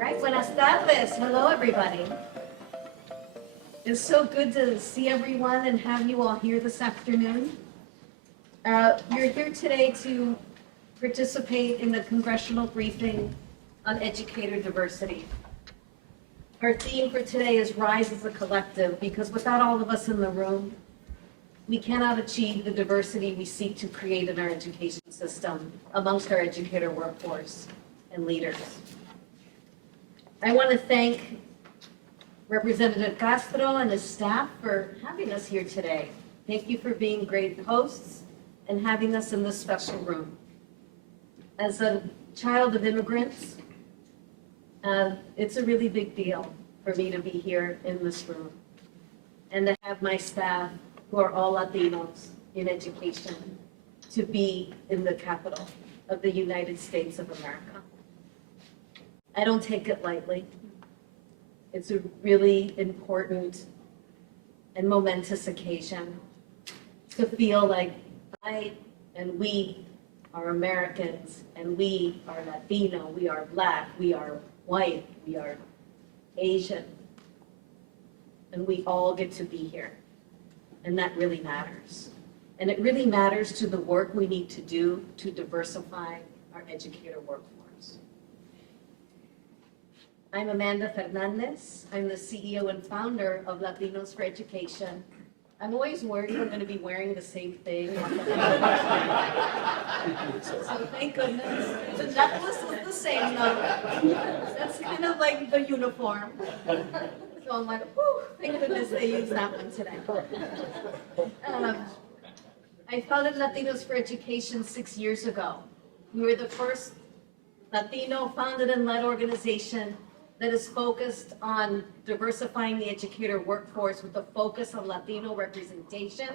right, buenas tardes. Hello, everybody. It's so good to see everyone and have you all here this afternoon. You're here today to participate in the Congressional Briefing on Educator Diversity. Our theme for today is Rise as a Collective, because without all of us in the room, we cannot achieve the diversity we seek to create in our education system amongst our educator workforce and leaders. I want to thank Representative Castro and his staff for having us here today. Thank you for being great hosts and having us in this special room. As a child of immigrants, it's a really big deal for me to be here in this room and to have my staff, who are all Latinos in education, to be in the capital of the United States of America. I don't take it lightly. It's a really important and momentous occasion to feel like I and we are Americans, and we are Latino, we are Black, we are white, we are Asian, and we all get to be here. And that really matters. And it really matters to the work we need to do to diversify our educator workforce. I'm Amanda Fernandez. I'm the CEO and founder of Latinos for Education. I'm always worried I'm going to be wearing the same thing. So thank goodness. The necklace is the same though. That's kind of like the uniform. So I'm like, whew, thank goodness they used that one today. I founded Latinos for Education 6 years ago. We were the first Latino founded and led organization that is focused on diversifying the educator workforce with a focus on Latino representation.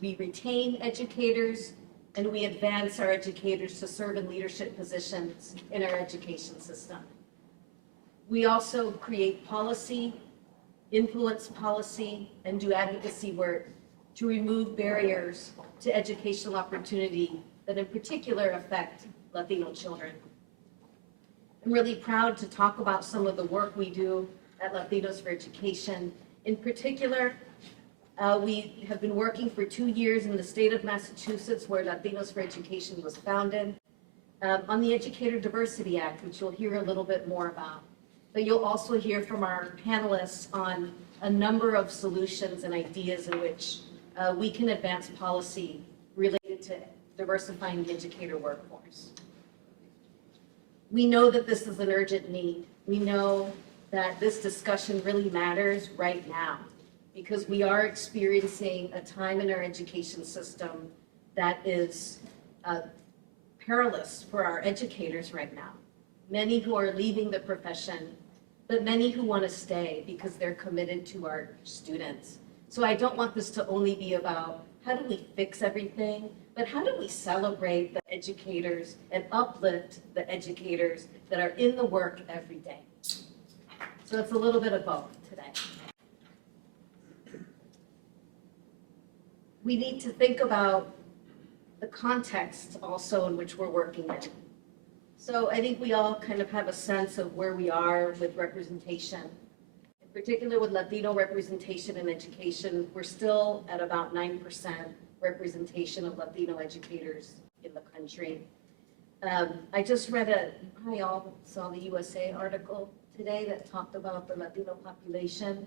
We retain educators and we advance our educators to serve in leadership positions in our education system. We also create policy, influence policy, and do advocacy work to remove barriers to educational opportunity that in particular affect Latino children. I'm really proud to talk about some of the work we do at Latinos for Education. In particular, we have been working for 2 years in the state of Massachusetts, where Latinos for Education was founded, on the Educator Diversity Act, which you'll hear a little bit more about. But you'll also hear from our panelists on a number of solutions and ideas in which we can advance policy related to diversifying the educator workforce. We know that this is an urgent need. We know that this discussion really matters right now because we are experiencing a time in our education system that is perilous for our educators right now. Many who are leaving the profession, but many who want to stay because they're committed to our students. So I don't want this to only be about how do we fix everything, but how do we celebrate the educators and uplift the educators that are in the work every day? So it's a little bit of both today. We need to think about the context also in which we're working in. So I think we all kind of have a sense of where we are with representation. In particular with Latino representation in education, we're still at about 9% representation of Latino educators in the country. I just read I all saw the USA article today that talked about the Latino population.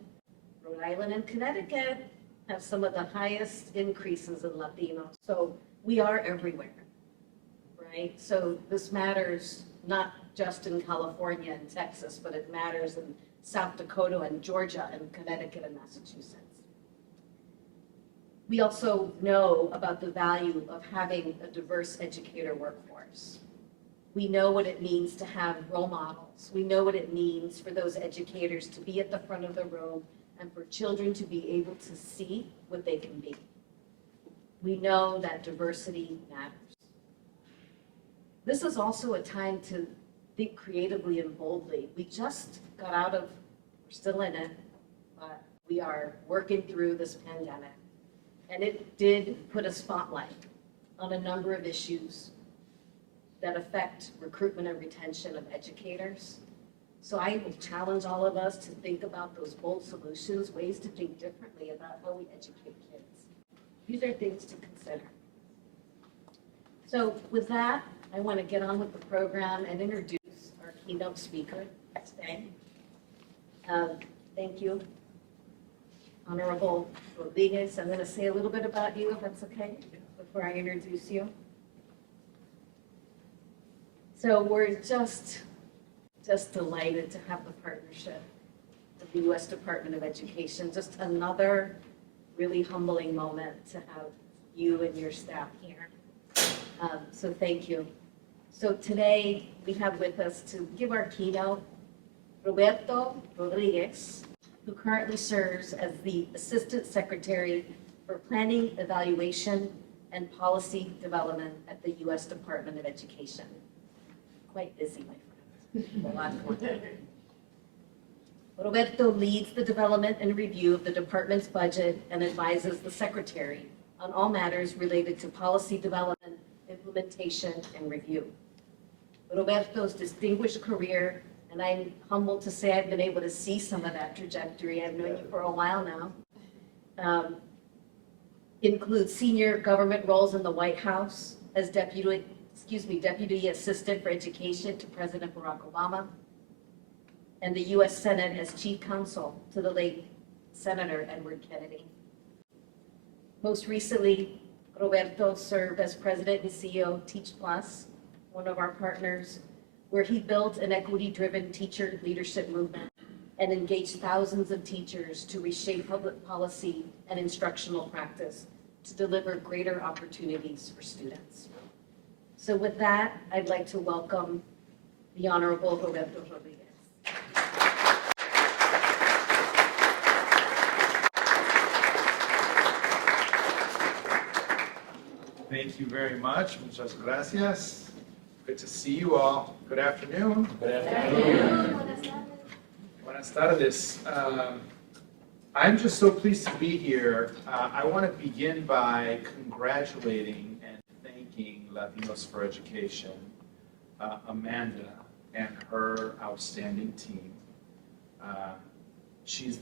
Rhode Island and Connecticut have some of the highest increases in Latinos. So we are everywhere. Right? So this matters not just in California and Texas, but it matters in South Dakota and Georgia and Connecticut and Massachusetts. We also know about the value of having a diverse educator workforce. We know what it means to have role models. We know what it means for those educators to be at the front of the room and for children to be able to see what they can be. We know that diversity matters. This is also a time to think creatively and boldly. We just got out of, we're still in it, but we are working through this pandemic. And it did put a spotlight on a number of issues that affect recruitment and retention of educators. So I will challenge all of us to think about those bold solutions, ways to think differently about how we educate kids. These are things to consider. So with that, I want to get on with the program and introduce our keynote speaker today. Thank you, Honorable Rodriguez. I'm going to say a little bit about you, if that's okay, before I introduce you. So we're just delighted to have the partnership with the U.S. Department of Education. Just another really humbling moment to have you and your staff here. So thank you. So today we have with us to give our keynote, Roberto Rodriguez, who currently serves as the Assistant Secretary for Planning, Evaluation, and Policy Development at the U.S. Department of Education. Quite busy, my friend. A lot going on. Roberto leads the development and review of the department's budget and advises the Secretary on all matters related to policy development, implementation, and review. Roberto's distinguished career, and I'm humbled to say I've been able to see some of that trajectory. I've known you for a while now. Includes senior government roles in the White House as Deputy Assistant for Education to President Barack Obama, and the U.S. Senate as Chief Counsel to the late Senator Edward Kennedy. Most recently, Roberto served as President and CEO of Teach Plus, one of our partners, where he built an equity-driven teacher leadership movement and engaged thousands of teachers to reshape public policy and instructional practice to deliver greater opportunities for students. So with that, I'd like to welcome the Honorable Roberto Rodriguez. Thank you very much. Muchas gracias. Good to see you all. Good afternoon. Good afternoon. Buenas tardes. I'm just so pleased to be here. I want to begin by congratulating and thanking Latinos for Education, Amanda and her outstanding team. She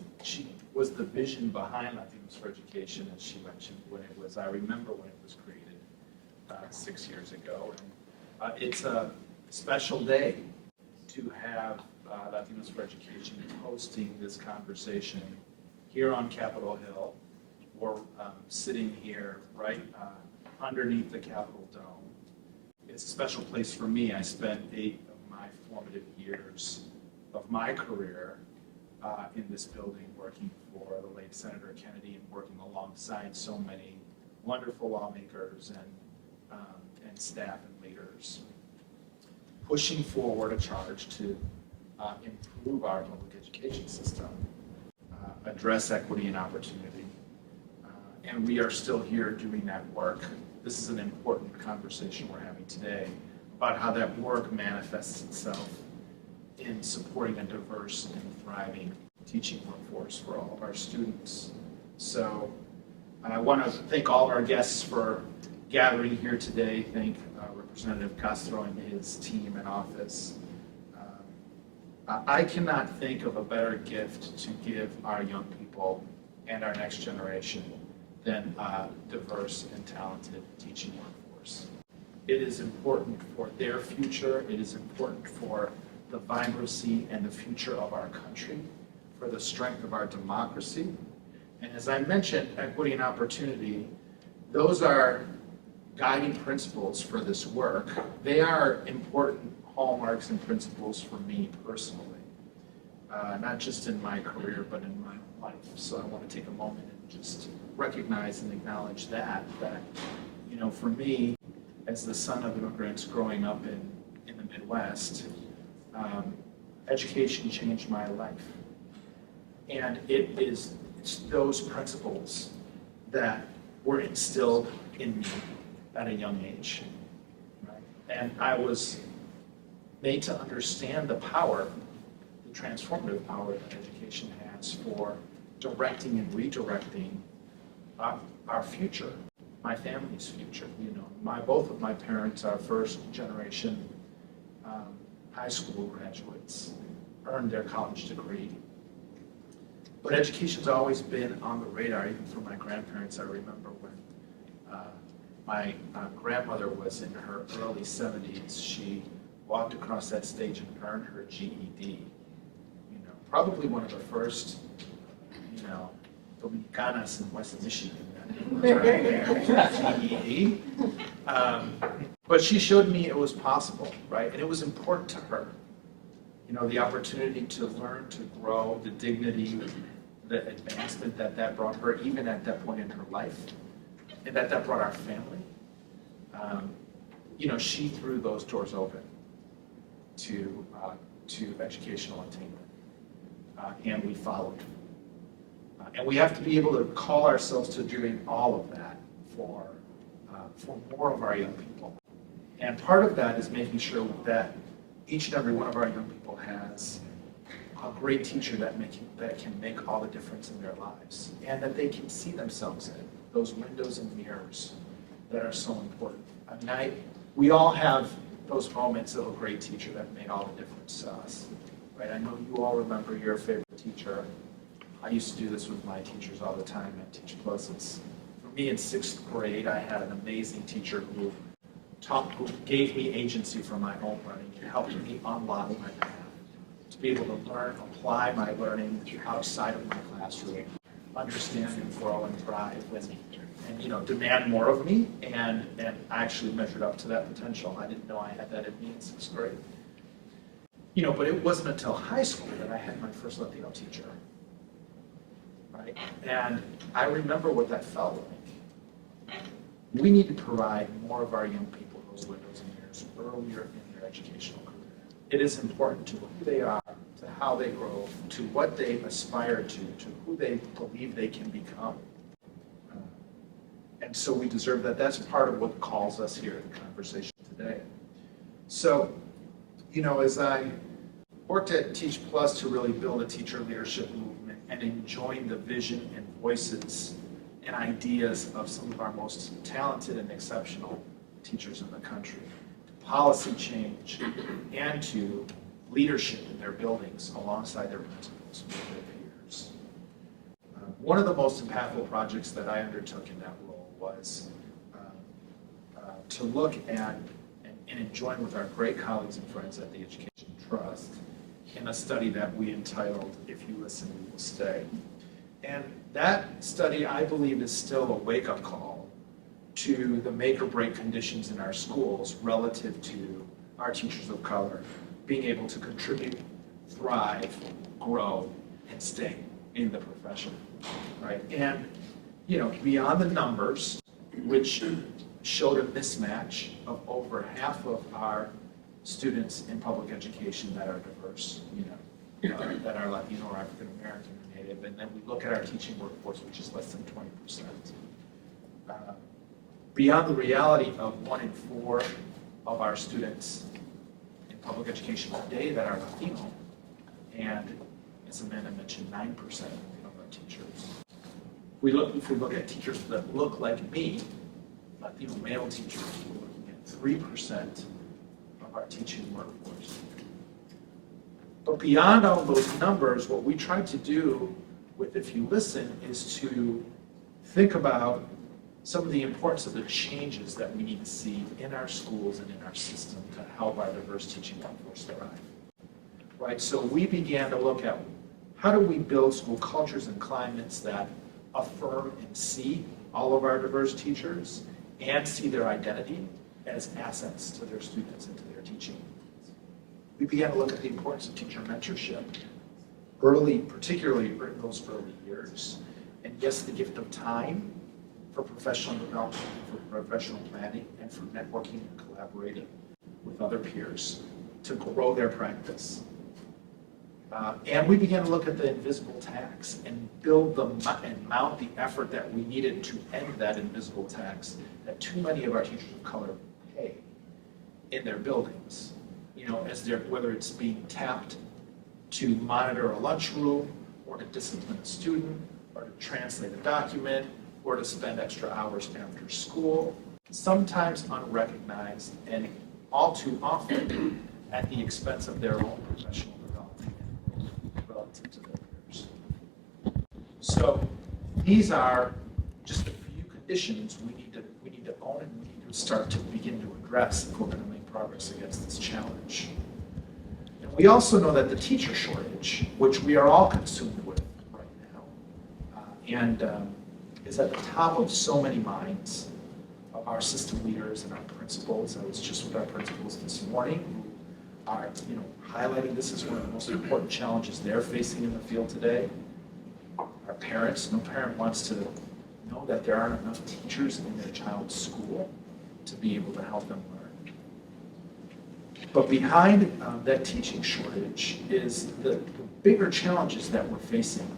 was the vision behind Latinos for Education, as she mentioned, I remember when it was created 6 years ago. And it's a special day to have Latinos for Education hosting this conversation here on Capitol Hill. We're sitting here right underneath the Capitol Dome. It's a special place for me. I spent 8 of my formative years of my career in this building working for the late Senator Kennedy and working alongside so many wonderful lawmakers and staff and leaders, pushing forward a charge to improve our public education system, address equity and opportunity, and we are still here doing that work. This is an important conversation we're having today about how that work manifests itself in supporting a diverse and thriving teaching workforce for all of our students. So I want to thank all of our guests for gathering here today. Thank Representative Castro and his team and office. I cannot think of a better gift to give our young people and our next generation than a diverse and talented teaching workforce. It is important for their future. It is important for the vibrancy and the future of our country, for the strength of our democracy. And as I mentioned, equity and opportunity, those are guiding principles for this work. They are important hallmarks and principles for me personally, not just in my career, but in my life. So I want to take a moment and just recognize and acknowledge that you know, for me, as the son of immigrants growing up in the Midwest, education changed my life. And it's those principles that were instilled in me at a young age. Right? And I was made to understand the power, the transformative power that education has for directing and redirecting our future, my family's future. You know, both of my parents are first generation high school graduates, earned their college degree. But education's always been on the radar, even for my grandparents. I remember when my grandmother was in her early 70s, she walked across that stage and earned her GED. You know, probably one of the first, you know, Dominicanas in West Michigan that GED. But she showed me it was possible, right? And it was important to her. You know, the opportunity to learn, to grow, the dignity, the advancement that brought her, even at that point in her life, and that brought our family. You know, she threw those doors open to educational attainment, and we followed. And we have to be able to call ourselves to doing all of that for more of our young people. And part of that is making sure that each and every one of our young people has a great teacher that can make all the difference in their lives, and that they can see themselves in those windows and mirrors that are so important. I mean, we all have those moments of a great teacher that made all the difference to us, right? I know you all remember your favorite teacher. I used to do this with my teachers all the time at Teach Plus. For me, in 6th grade, I had an amazing teacher who gave me agency for my own learning. It helped me unlock my path to be able to learn, apply my learning outside of my classroom, understand and grow and thrive, and you know, demand more of me, and I actually measured up to that potential. I didn't know I had that in me in 6th grade. You know, but it wasn't until high school that I had my first Latino teacher, right? And I remember what that felt like. We need to provide more of our young people those windows and mirrors earlier in their educational career. It is important to who they are, to how they grow, to what they aspire to who they believe they can become. And so we deserve that. That's part of what calls us here in the conversation today. So, you know, as I worked at Teach Plus to really build a teacher leadership movement and enjoin the vision and voices and ideas of some of our most talented and exceptional teachers in the country, to policy change, and to leadership in their buildings alongside their principals with their peers. One of the most impactful projects that I undertook in that role was to look at and enjoin with our great colleagues and friends at the Education Trust in a study that we entitled, If You Listen, We Will Stay. And that study, I believe, is still a wake-up call to the make or break conditions in our schools relative to our teachers of color being able to contribute, thrive, grow, and stay in the profession, right? And, you know, beyond the numbers, which showed a mismatch of over half of our students in public education that are diverse, you know, that are Latino or African American or Native, and then we look at our teaching workforce, which is less than 20%. Beyond the reality of 1 in 4 of our students in public education today that are Latino, and as Amanda mentioned, 9% of our teachers. If we look at teachers that look like me, Latino male teachers, we're looking at 3% of our teaching workforce. But beyond all those numbers, what we try to do with If You Listen is to think about some of the importance of the changes that we need to see in our schools and in our system to help our diverse teaching workforce thrive. Right, so we began to look at how do we build school cultures and climates that affirm and see all of our diverse teachers and see their identity as assets to their students and to their teaching. We began to look at the importance of teacher mentorship early, particularly in those early years. And yes, the gift of time for professional development, for professional planning, and for networking and collaborating with other peers to grow their practice. And we began to look at the invisible tax and mount the effort that we needed to end that invisible tax that too many of our teachers of color pay in their buildings. You know, whether it's being tapped to monitor a lunchroom, or to discipline a student, or to translate a document, or to spend extra hours after school, sometimes unrecognized and all too often at the expense of their own professional development relative to their peers. So these are just a few conditions we need to own and we need to start to begin to address if we're going to make progress against this challenge. And we also know that the teacher shortage, which we are all consumed with right now, is at the top of so many minds of our system leaders and our principals. I was just with our principals this morning who are, highlighting this as one of the most important challenges they're facing in the field today. Our parents, no parent wants to know that there aren't enough teachers in their child's school to be able to help them learn. But behind that teaching shortage is the bigger challenges that we're facing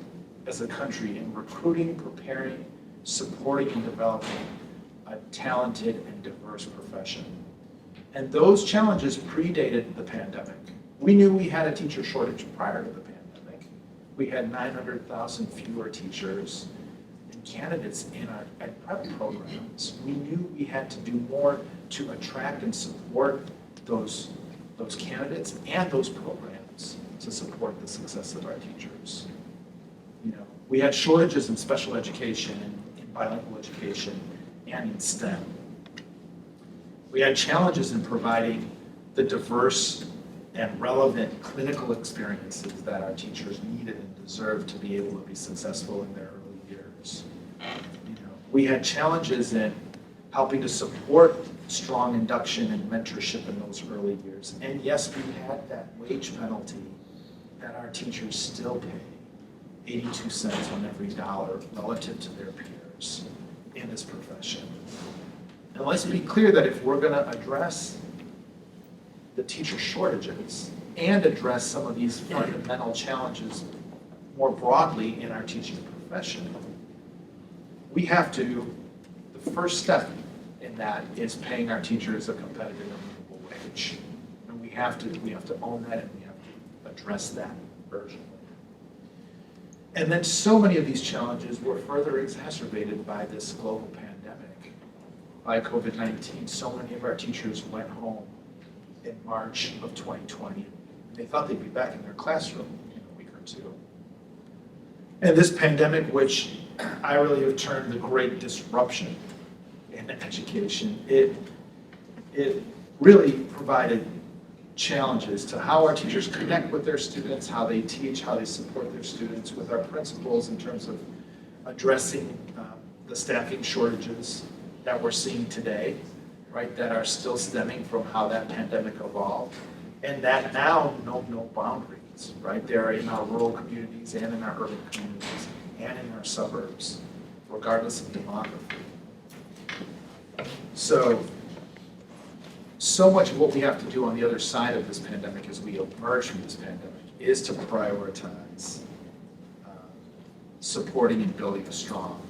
as a country in recruiting, preparing, supporting, and developing a talented and diverse profession. And those challenges predated the pandemic. We knew we had a teacher shortage prior to the pandemic. We had 900,000 fewer teachers and candidates in our prep programs. We knew we had to do more to attract and support those candidates and those programs to support the success of our teachers. We had shortages in special education, in bilingual education, and in STEM. We had challenges in providing the diverse and relevant clinical experiences that our teachers needed and deserved to be able to be successful in their early years. We had challenges in helping to support strong induction and mentorship in those early years. And yes, we had that wage penalty that our teachers still pay, 82 cents on every dollar relative to their peers in this profession. And let's be clear that if we're going to address the teacher shortages and address some of these fundamental challenges more broadly in our teaching profession, we have to, the first step in that is paying our teachers a competitive and livable wage. And we have to own that and we have to address that urgently. And then so many of these challenges were further exacerbated by this global pandemic, by COVID-19. So many of our teachers went home in March of 2020. And they thought they'd be back in their classroom in a week or two. And this pandemic, which I really have termed the great disruption in education, it really provided challenges to how our teachers connect with their students, how they teach, how they support their students, with our principals in terms of addressing the staffing shortages that we're seeing today, right, that are still stemming from how that pandemic evolved, and that now know no boundaries, right? They're in our rural communities and in our urban communities and in our suburbs, regardless of demography. So much of what we have to do on the other side of this pandemic as we emerge from this pandemic is to prioritize supporting and building a strong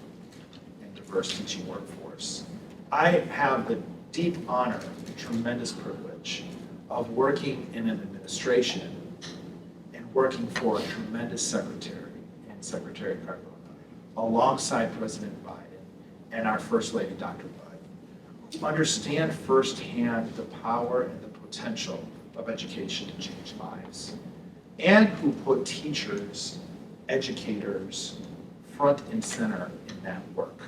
and diverse teaching workforce. I have the deep honor and tremendous privilege of working in an administration and working for a tremendous secretary and Secretary Cardona, alongside President Biden and our First Lady, Dr. Biden, who understand firsthand the power and the potential of education to change lives, and who put teachers, educators, front and center in that work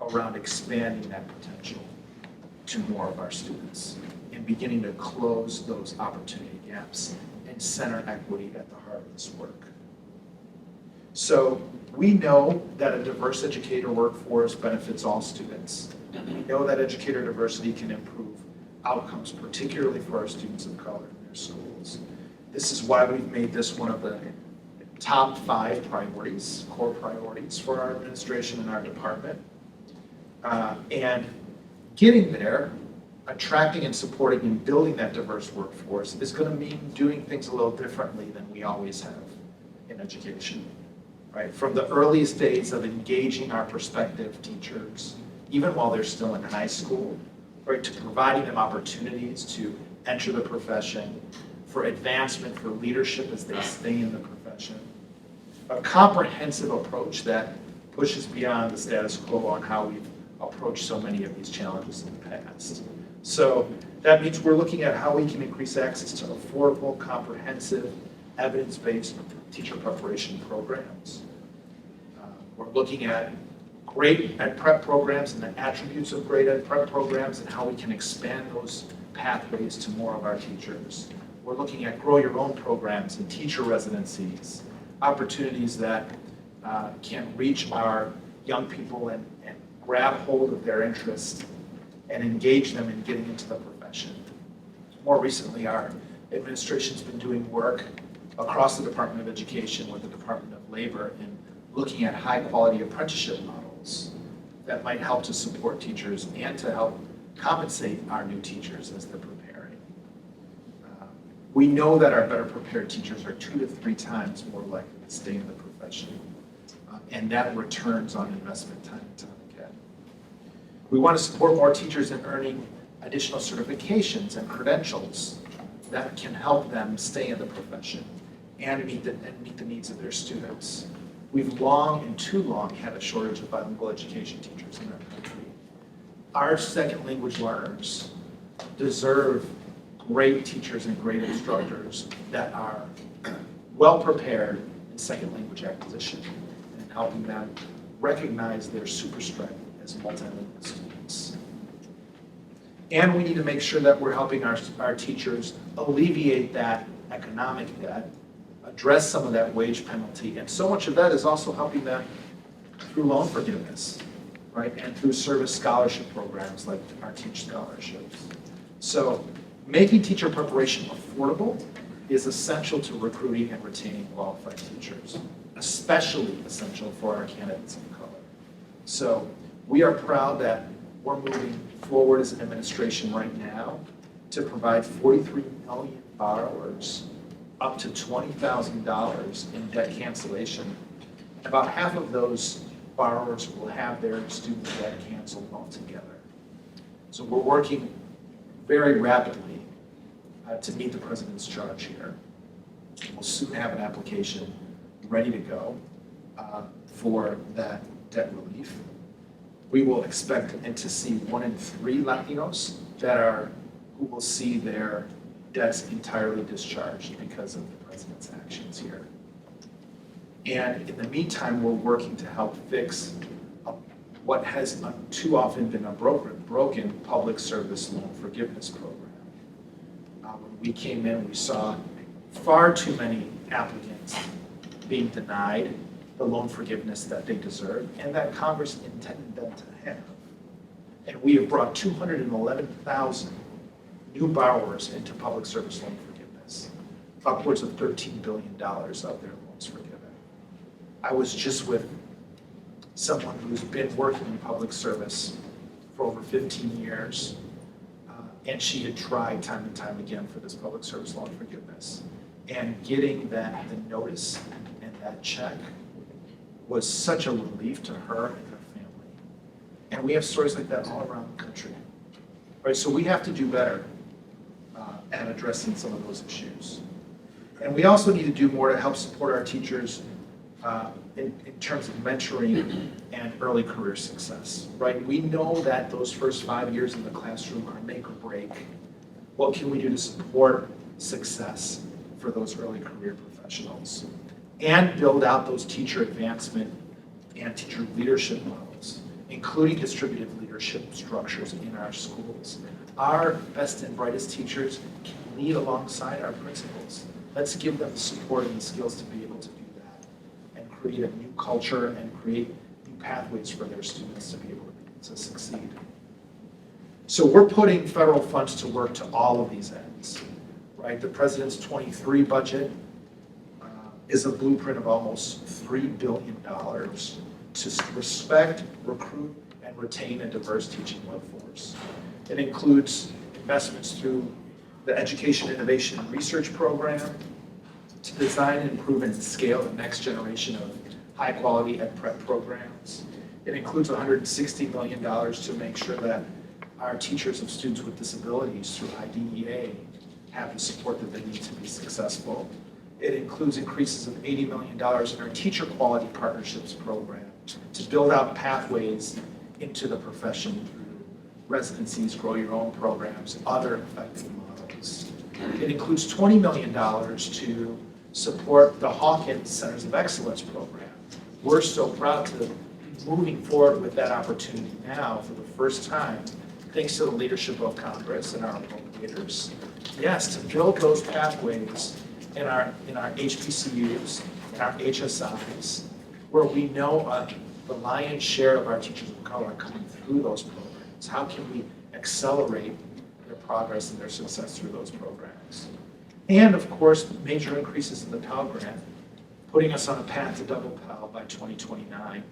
around expanding that potential to more of our students and beginning to close those opportunity gaps and center equity at the heart of this work. So we know that a diverse educator workforce benefits all students. We know that educator diversity can improve outcomes, particularly for our students of color in their schools. This is why we've made this one of the top 5 priorities, core priorities for our administration and our department. And getting there, attracting and supporting and building that diverse workforce is going to mean doing things a little differently than we always have in education, right? From the earliest days of engaging our prospective teachers, even while they're still in high school, right, to providing them opportunities to enter the profession, for advancement, for leadership as they stay in the profession. A comprehensive approach that pushes beyond the status quo on how we've approached so many of these challenges in the past. So that means we're looking at how we can increase access to affordable, comprehensive, evidence-based teacher preparation programs. We're looking at great ed prep programs and the attributes of great ed prep programs and how we can expand those pathways to more of our teachers. We're looking at grow your own programs and teacher residencies, opportunities that can reach our young people and grab hold of their interest and engage them in getting into the profession. More recently, our administration's been doing work across the Department of Education with the Department of Labor in looking at high-quality apprenticeship models that might help to support teachers and to help compensate our new teachers as they're preparing. We know that our better prepared teachers are 2 to 3 times more likely to stay in the profession, and that returns on investment time and time again. We want to support more teachers in earning additional certifications and credentials that can help them stay in the profession and meet the needs of their students. We've long and too long had a shortage of bilingual education teachers in our country. Our second language learners deserve great teachers and great instructors that are well prepared in second language acquisition and helping them recognize their super strength as multilingual students. And we need to make sure that we're helping our teachers alleviate that economic debt, address some of that wage penalty, and so much of that is also helping them through loan forgiveness, right? And through service scholarship programs like our Teach Scholarships. So making teacher preparation affordable is essential to recruiting and retaining qualified teachers, especially essential for our candidates of color. So we are proud that we're moving forward as an administration right now to provide 43 million borrowers up to $20,000 in debt cancellation. About half of those borrowers will have their student debt canceled altogether. So we're working very rapidly to meet the president's charge here. We'll soon have an application ready to go for that debt relief. We will expect and to see 1 in 3 Latinos who will see their debts entirely discharged because of the president's actions here. And in the meantime, we're working to help fix what has too often been a broken public service loan forgiveness program. When we came in, we saw far too many applicants being denied the loan forgiveness that they deserve and that Congress intended them to have. And we have brought 211,000 new borrowers into public service loan forgiveness, upwards of $13 billion of their loans forgiven. I was just with someone who's been working in public service for over 15 years, and she had tried time and time again for this public service loan forgiveness. And getting the notice and that check was such a relief to her and her family. And we have stories like that all around the country. Right, so we have to do better at addressing some of those issues. And we also need to do more to help support our teachers in terms of mentoring and early career success, right? We know that those first 5 years in the classroom are make or break. What can we do to support success for those early career professionals? And build out those teacher advancement and teacher leadership models, including distributed leadership structures in our schools. Our best and brightest teachers can lead alongside our principals. Let's give them the support and the skills to be able to do that and create a new culture and create new pathways for their students to be able to succeed. So we're putting federal funds to work to all of these ends, right? The president's 23 budget is a blueprint of almost $3 billion to respect, recruit, and retain a diverse teaching workforce. It includes investments through the Education, Innovation, and Research Program to design, improve, and scale the next generation of high-quality ed prep programs. It includes $160 million to make sure that our teachers of students with disabilities through IDEA have the support that they need to be successful. It includes increases of $80 million in our Teacher Quality Partnerships program to build out pathways into the profession through residencies, grow your own programs, other effective models. It includes $20 million to support the Hawkins Centers of Excellence program. We're so proud to be moving forward with that opportunity now for the first time, thanks to the leadership of Congress and our leaders. Yes, to build those pathways in our HBCUs, in our HSIs, where we know the lion's share of our teachers of color are coming through those programs. How can we accelerate their progress and their success through those programs? And of course, major increases in the Pell Grant, putting us on a path to double Pell by 2029,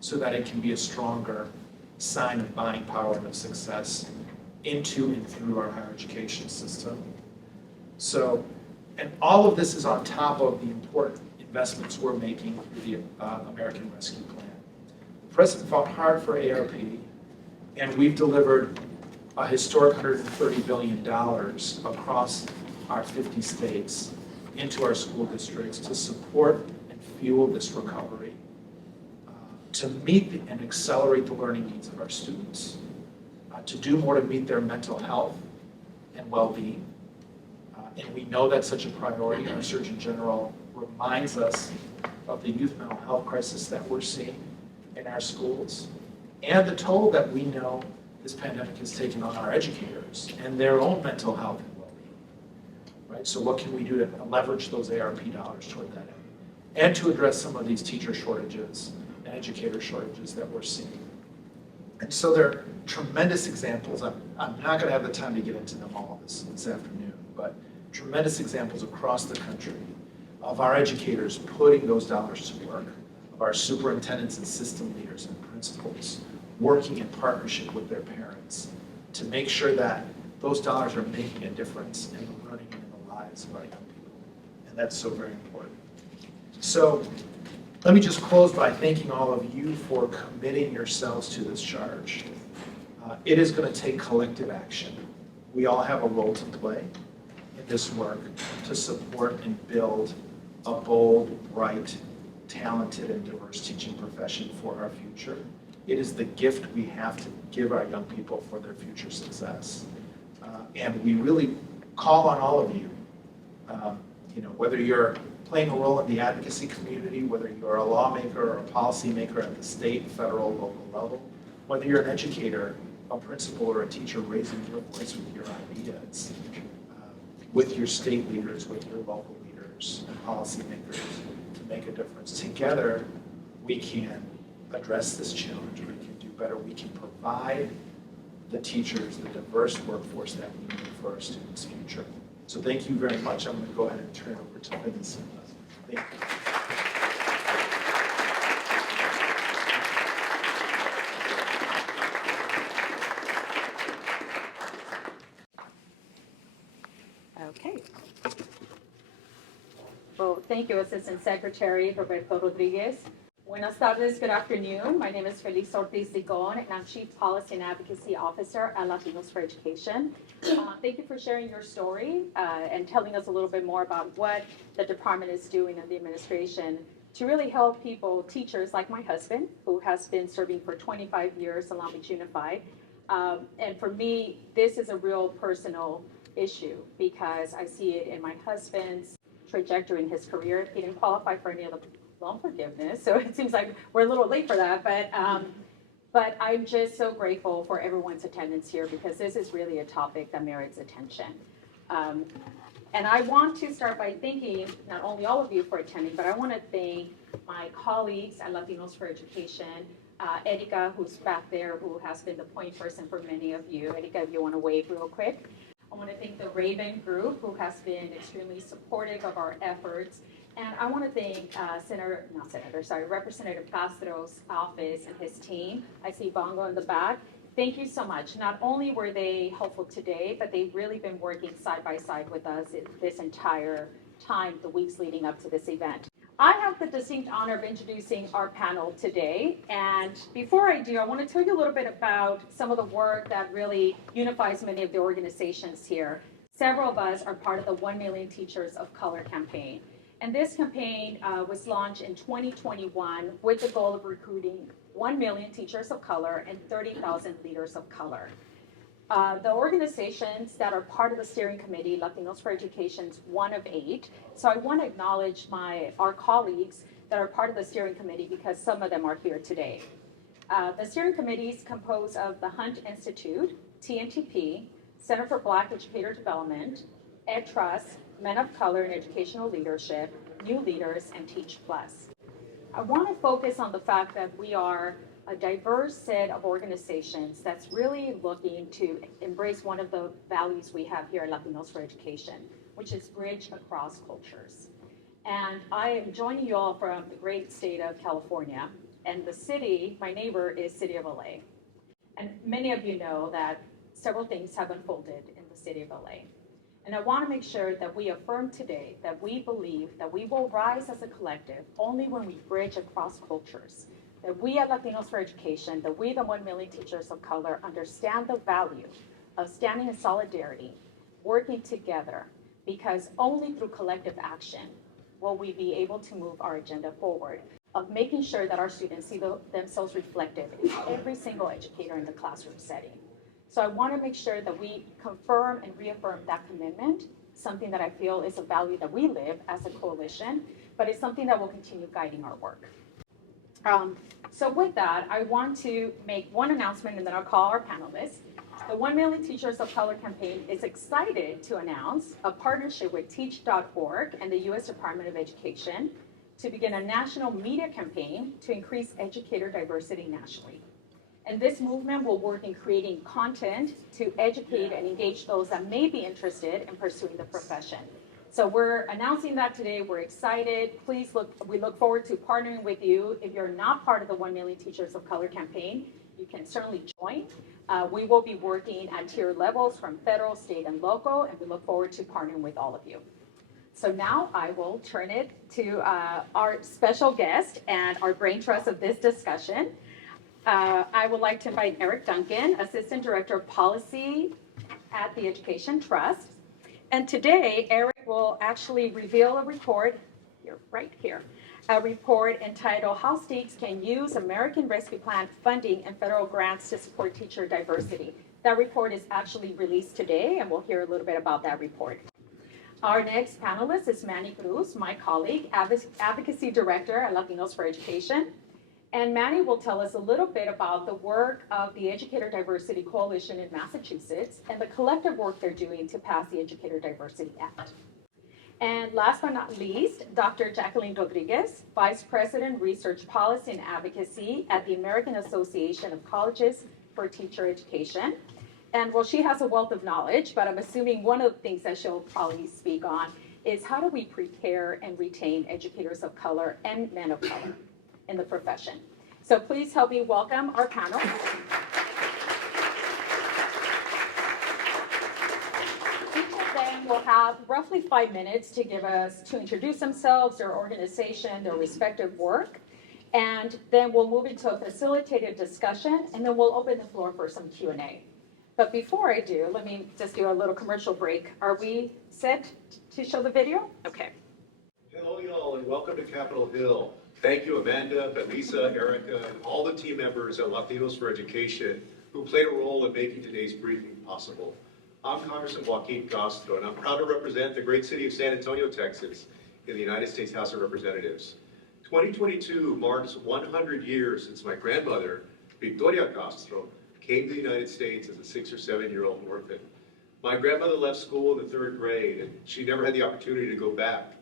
so that it can be a stronger sign of buying power and of success into and through our higher education system. So, and all of this is on top of the important investments we're making through the American Rescue Plan. The President fought hard for ARP, and we've delivered a historic $130 billion across our 50 states into our school districts to support and fuel this recovery, to meet and accelerate the learning needs of our students, to do more to meet their mental health and well-being. And we know that's such a priority. Our Surgeon General reminds us of the youth mental health crisis that we're seeing in our schools and the toll that we know this pandemic has taken on our educators and their own mental health and well-being. Right? So what can we do to leverage those ARP dollars toward that end? And to address some of these teacher shortages and educator shortages that we're seeing. And so there are tremendous examples. I'm not going to have the time to get into them all this afternoon, but tremendous examples across the country of our educators putting those dollars to work, of our superintendents and system leaders and principals working in partnership with their parents to make sure that those dollars are making a difference in the learning and in the lives of our young people. And that's so very important. So let me just close by thanking all of you for committing yourselves to this charge. It is going to take collective action. We all have a role to play in this work to support and build a bold, bright, talented, and diverse teaching profession for our future. It is the gift we have to give our young people for their future success. And we really call on all of you, whether you're playing a role in the advocacy community, whether you're a lawmaker or a policymaker at the state, federal, local level, whether you're an educator, a principal, or a teacher raising your voice with your ideas, with your state leaders, with your local leaders and policymakers to make a difference. Together, we can address this challenge. We can do better. We can provide the teachers the diverse workforce that we need for our students' future. So thank you very much. I'm going to go ahead and turn it over to Lindsay. Thank you. Okay. Well, thank you, Assistant Secretary Roberto Rodriguez. Buenas tardes, good afternoon. My name is Feliz Ortiz Dicon, and I'm Chief Policy and Advocacy Officer at Latinos for Education. Thank you for sharing your story and telling us a little bit more about what the department is doing and the administration to really help people, teachers like my husband, who has been serving for 25 years at Long Beach Unified. And for me, this is a real personal issue because I see it in my husband's trajectory in his career. He didn't qualify for any of the loan forgiveness, so it seems like we're a little late for that, but I'm just so grateful for everyone's attendance here because this is really a topic that merits attention. And I want to start by thanking not only all of you for attending, but I want to thank my colleagues at Latinos for Education, Erika, who's back there, who has been the point person for many of you. Erika, if you want to wave real quick. I want to thank the Raven Group, who has been extremely supportive of our efforts. And I want to thank Representative Castro's office and his team. I see Bongo in the back. Thank you so much. Not only were they helpful today, but they've really been working side by side with us this entire time, the weeks leading up to this event. I have the distinct honor of introducing our panel today. And before I do, I want to tell you a little bit about some of the work that really unifies many of the organizations here. Several of us are part of the 1 Million Teachers of Color campaign. And this campaign was launched in 2021 with the goal of recruiting 1 million teachers of color and 30,000 leaders of color. The organizations that are part of the steering committee, Latinos for Education, is one of 8. So I want to acknowledge our colleagues that are part of the steering committee because some of them are here today. The steering committee is composed of the Hunt Institute, TNTP, Center for Black Educator Development, EdTrust, Men of Color in Educational Leadership, New Leaders, and Teach Plus. I want to focus on the fact that we are a diverse set of organizations that's really looking to embrace one of the values we have here at Latinos for Education, which is bridge across cultures. And I am joining you all from the great state of California, and the city, my neighbor, is City of LA. And many of you know that several things have unfolded in the city of LA. And I want to make sure that we affirm today that we believe that we will rise as a collective only when we bridge across cultures. That we at Latinos for Education, that we, the 1 million teachers of color, understand the value of standing in solidarity, working together, because only through collective action will we be able to move our agenda forward of making sure that our students see themselves reflected in every single educator in the classroom setting. So I want to make sure that we confirm and reaffirm that commitment, something that I feel is a value that we live as a coalition, but it's something that will continue guiding our work. So with that, I want to make one announcement and then I'll call our panelists. The 1 Million Teachers of Color campaign is excited to announce a partnership with Teach.org and the U.S. Department of Education to begin a national media campaign to increase educator diversity nationally. And this movement will work in creating content to educate and engage those that may be interested in pursuing the profession. So we're announcing that today. We're excited. We look forward to partnering with you. If you're not part of the 1 Million Teachers of Color campaign, you can certainly join. We will be working at tier levels from federal, state, and local, and we look forward to partnering with all of you. So now I will turn it to our special guest and our brain trust of this discussion. I would like to invite Eric Duncan, Assistant Director of Policy at the Education Trust. And today, Eric will actually reveal a report, right here, a report entitled How States Can Use American Rescue Plan Funding and Federal Grants to Support Teacher Diversity. That report is actually released today, and we'll hear a little bit about that report. Our next panelist is Manny Cruz, my colleague, Advocacy Director at Latinos for Education. And Manny will tell us a little bit about the work of the Educator Diversity Coalition in Massachusetts and the collective work they're doing to pass the Educator Diversity Act. And last but not least, Dr. Jacqueline Rodriguez, Vice President, Research Policy and Advocacy at the American Association of Colleges for Teacher Education. And well, she has a wealth of knowledge, but I'm assuming one of the things that she'll probably speak on is how do we prepare and retain educators of color and men of color in the profession. So please help me welcome our panel. Each of them will have roughly 5 minutes to introduce themselves, their organization, their respective work. And then we'll move into a facilitated discussion, and then we'll open the floor for some Q&A. But before I do, let me just do a little commercial break. Are we set to show the video? Okay. Hello, y'all, and welcome to Capitol Hill. Thank you, Amanda, Felisa, Erica, and all the team members at Latinos for Education who played a role in making today's briefing possible. I'm Congressman Joaquin Castro, and I'm proud to represent the great city of San Antonio, Texas, in the United States House of Representatives. 2022 marks 100 years since my grandmother, Victoria Castro, came to the United States as a 6 or 7-year-old orphan. My grandmother left school in the 3rd grade, and she never had the opportunity to go back.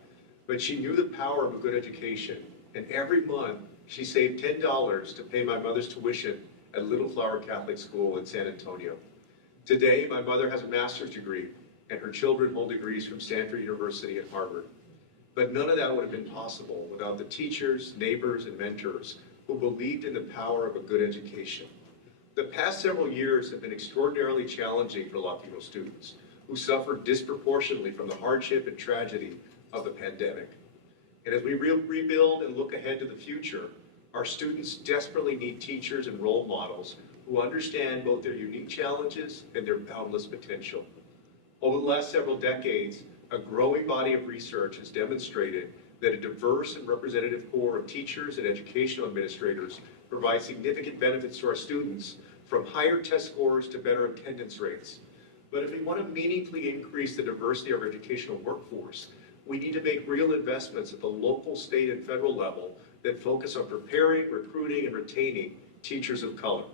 But she knew the power of a good education, and every month she saved $10 to pay my mother's tuition at Little Flower Catholic School in San Antonio. Today, my mother has a master's degree, and her children hold degrees from Stanford University and Harvard. But none of that would have been possible without the teachers, neighbors, and mentors who believed in the power of a good education. The past several years have been extraordinarily challenging for Latino students who suffered disproportionately from the hardship and tragedy of the pandemic. And as we rebuild and look ahead to the future, our students desperately need teachers and role models who understand both their unique challenges and their boundless potential. Over the last several decades, a growing body of research has demonstrated that a diverse and representative core of teachers and educational administrators provide significant benefits to our students, from higher test scores to better attendance rates. But if we want to meaningfully increase the diversity of our educational workforce, we need to make real investments at the local, state, and federal level that focus on preparing, recruiting, and retaining teachers of color.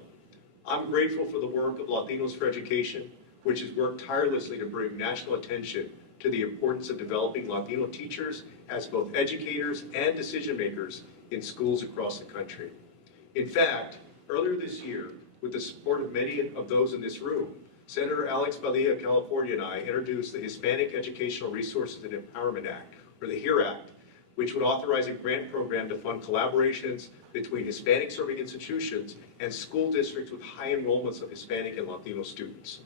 I'm grateful for the work of Latinos for Education, which has worked tirelessly to bring national attention to the importance of developing Latino teachers as both educators and decision makers in schools across the country. In fact, earlier this year, with the support of many of those in this room, Senator Alex Padilla of California and I introduced the Hispanic Educational Resources and Empowerment Act, or the HERE Act, which would authorize a grant program to fund collaborations between Hispanic-serving institutions and school districts with high enrollments of Hispanic and Latino students.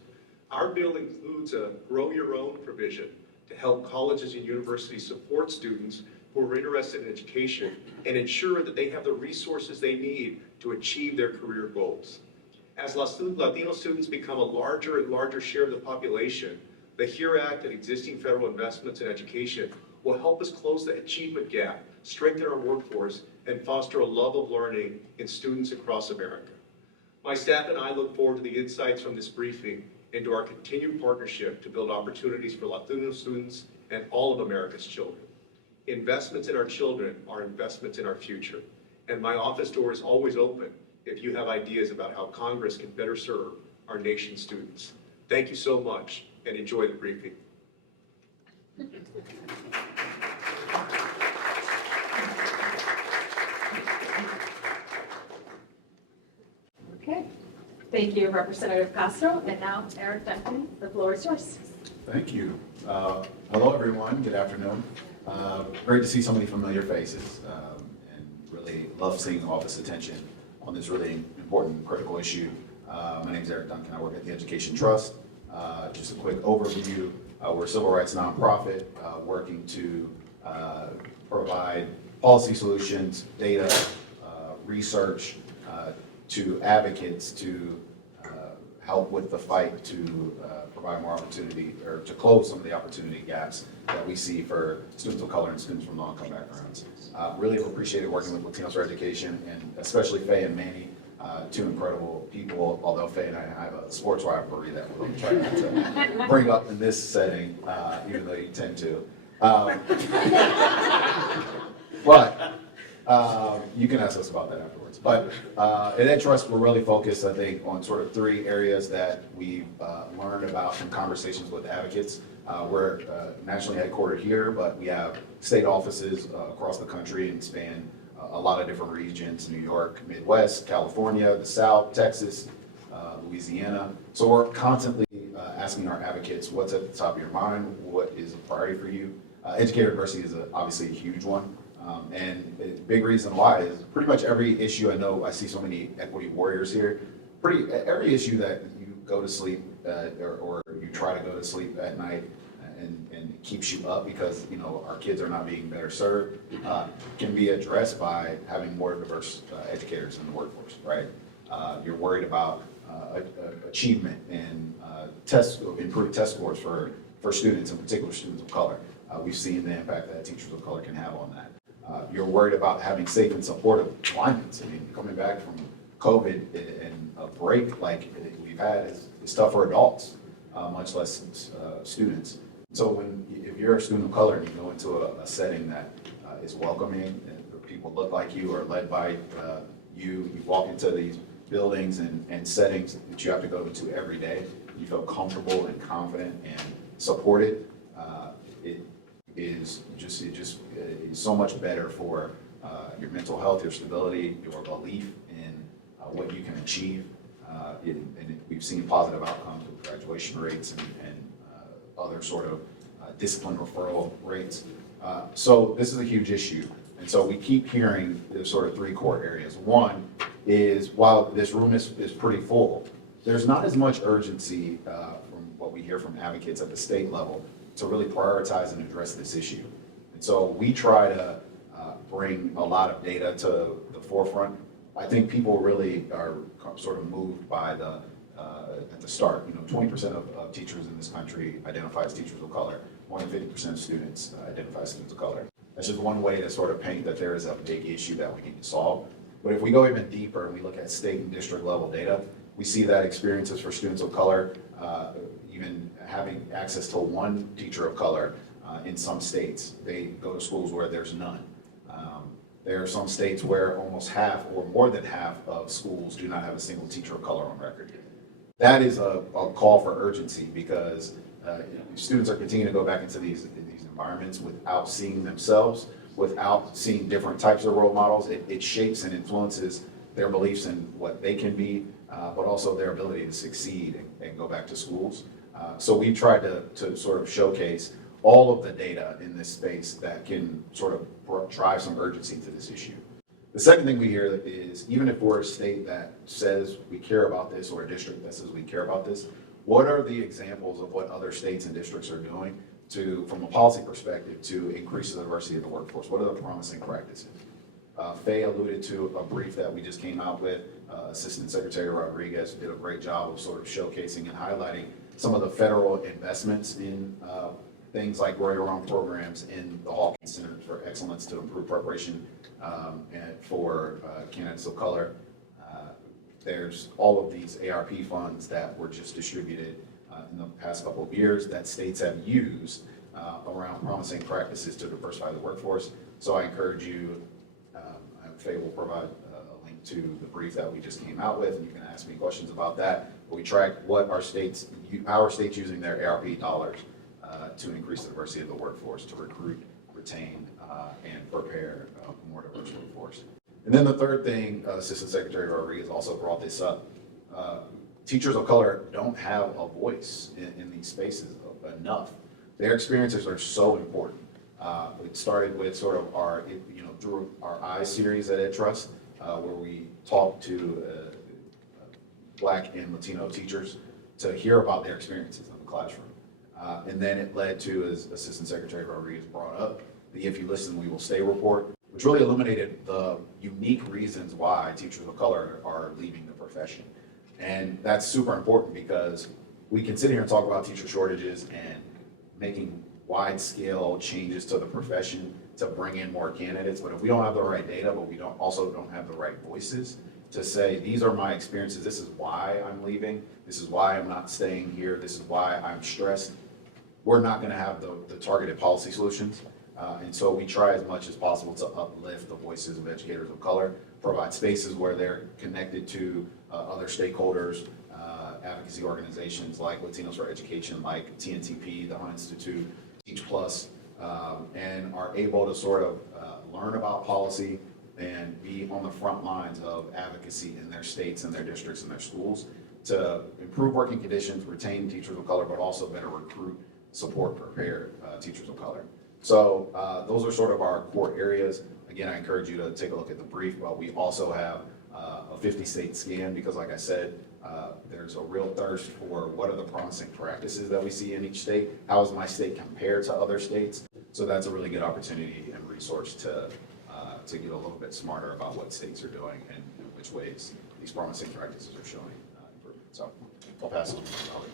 Our bill includes a Grow Your Own provision to help colleges and universities support students who are interested in education and ensure that they have the resources they need to achieve their career goals. As Latino students become a larger and larger share of the population, the HERE Act and existing federal investments in education will help us close the achievement gap, strengthen our workforce, and foster a love of learning in students across America. My staff and I look forward to the insights from this briefing into our continued partnership to build opportunities for Latino students and all of America's children. Investments in our children are investments in our future, and my office door is always open if you have ideas about how Congress can better serve our nation's students. Thank you so much, and enjoy the briefing. Okay, thank you, Representative Castro. And now, Eric Duncan, the floor is yours. Thank you. Hello, everyone. Good afternoon. Great to see so many familiar faces, and really love seeing office attention on this really important, critical issue. My name is Eric Duncan. I work at the Education Trust. Just a quick overview. We're a civil rights nonprofit working to provide policy solutions, data, research to advocates to help with the fight to provide more opportunity, or to close some of the opportunity gaps that we see for students of color and students from low-income backgrounds. Really appreciated working with Latinos for Education, and especially Faye and Manny, two incredible people, although Faye and I have a sports rivalry that we'll try not to bring up in this setting, even though you tend to. But you can ask us about that afterwards. But at Ed Trust, we're really focused, I think, on sort of three areas that we've learned about from conversations with advocates. We're nationally headquartered here, but we have state offices across the country and span a lot of different regions: New York, Midwest, California, the South, Texas, Louisiana. So we're constantly asking our advocates, what's at the top of your mind? What is a priority for you? Educator diversity is obviously a huge one. And a big reason why is pretty much every issue. I know I see so many equity warriors here. Every issue that you go to sleep or you try to go to sleep at night and it keeps you up because our kids are not being better served can be addressed by having more diverse educators in the workforce, right? You're worried about achievement and improved test scores for students, in particular students of color. We've seen the impact that teachers of color can have on that. You're worried about having safe and supportive climates. I mean, coming back from COVID and a break like we've had is tough for adults, much less students. So if you're a student of color and you go into a setting that is welcoming, and people look like you or led by you walk into these buildings and settings that you have to go to every day, you feel comfortable and confident and supported, it is so much better for your mental health, your stability, your belief in what you can achieve. And we've seen positive outcomes with graduation rates and other sort of discipline referral rates. So this is a huge issue. And so we keep hearing there's sort of three core areas. One is, while this room is pretty full, there's not as much urgency from what we hear from advocates at the state level to really prioritize and address this issue. And so we try to bring a lot of data to the forefront. I think people really are sort of moved by at the start, 20% of teachers in this country identify as teachers of color. More than 50% of students identify as students of color. That's just one way to sort of paint that there is a big issue that we need to solve. But if we go even deeper and we look at state and district level data, we see that experiences for students of color, even having access to one teacher of color in some states, they go to schools where there's none. There are some states where almost half or more than half of schools do not have a single teacher of color on record. That is a call for urgency because students are continuing to go back into these environments without seeing themselves, without seeing different types of role models. It shapes and influences their beliefs in what they can be, but also their ability to succeed and go back to schools. So we tried to sort of showcase all of the data in this space that can sort of drive some urgency to this issue. The second thing we hear is, even if we're a state that says we care about this or a district that says we care about this, what are the examples of what other states and districts are doing from a policy perspective, to increase the diversity of the workforce? What are the promising practices? Faye alluded to a brief that we just came out with. Assistant Secretary Rodriguez did a great job of sort of showcasing and highlighting some of the federal investments in things like right around programs in the Hawkins Center for Excellence to improve preparation and for candidates of color. There's all of these ARP funds that were just distributed in the past couple of years that states have used around promising practices to diversify the workforce. So I encourage you, Faye will provide a link to the brief that we just came out with, and you can ask me questions about that. But we track what our states using their ARP dollars to increase the diversity of the workforce, to recruit, retain, and prepare a more diverse workforce. And then the third thing, Assistant Secretary Rodriguez also brought this up. Teachers of color don't have a voice in these spaces enough. Their experiences are so important. It started with sort of our, through our EYES series at EdTrust, where we talked to Black and Latino teachers to hear about their experiences in the classroom. And then it led to, as Assistant Secretary Rodriguez brought up, the If You Listen, We Will Stay report, which really illuminated the unique reasons why teachers of color are leaving the profession. And that's super important because we can sit here and talk about teacher shortages and making wide-scale changes to the profession to bring in more candidates, but if we don't have the right data, but we also don't have the right voices to say, these are my experiences, this is why I'm leaving, this is why I'm not staying here, this is why I'm stressed, we're not gonna have the targeted policy solutions. And so we try as much as possible to uplift the voices of educators of color, provide spaces where they're connected to other stakeholders, advocacy organizations like Latinos for Education, like TNTP, the Hunt Institute, Teach Plus, and are able to sort of learn about policy and be on the front lines of advocacy in their states and their districts and their schools to improve working conditions, retain teachers of color, but also better recruit, support, prepare teachers of color. So those are sort of our core areas. Again, I encourage you to take a look at the brief, but we also have a 50-state scan because, like I said, there's a real thirst for what are the promising practices that we see in each state. How is my state compared to other states? So that's a really good opportunity and resource to get a little bit smarter about what states are doing and which ways these promising practices are showing improvement. So I'll pass it on to Robert.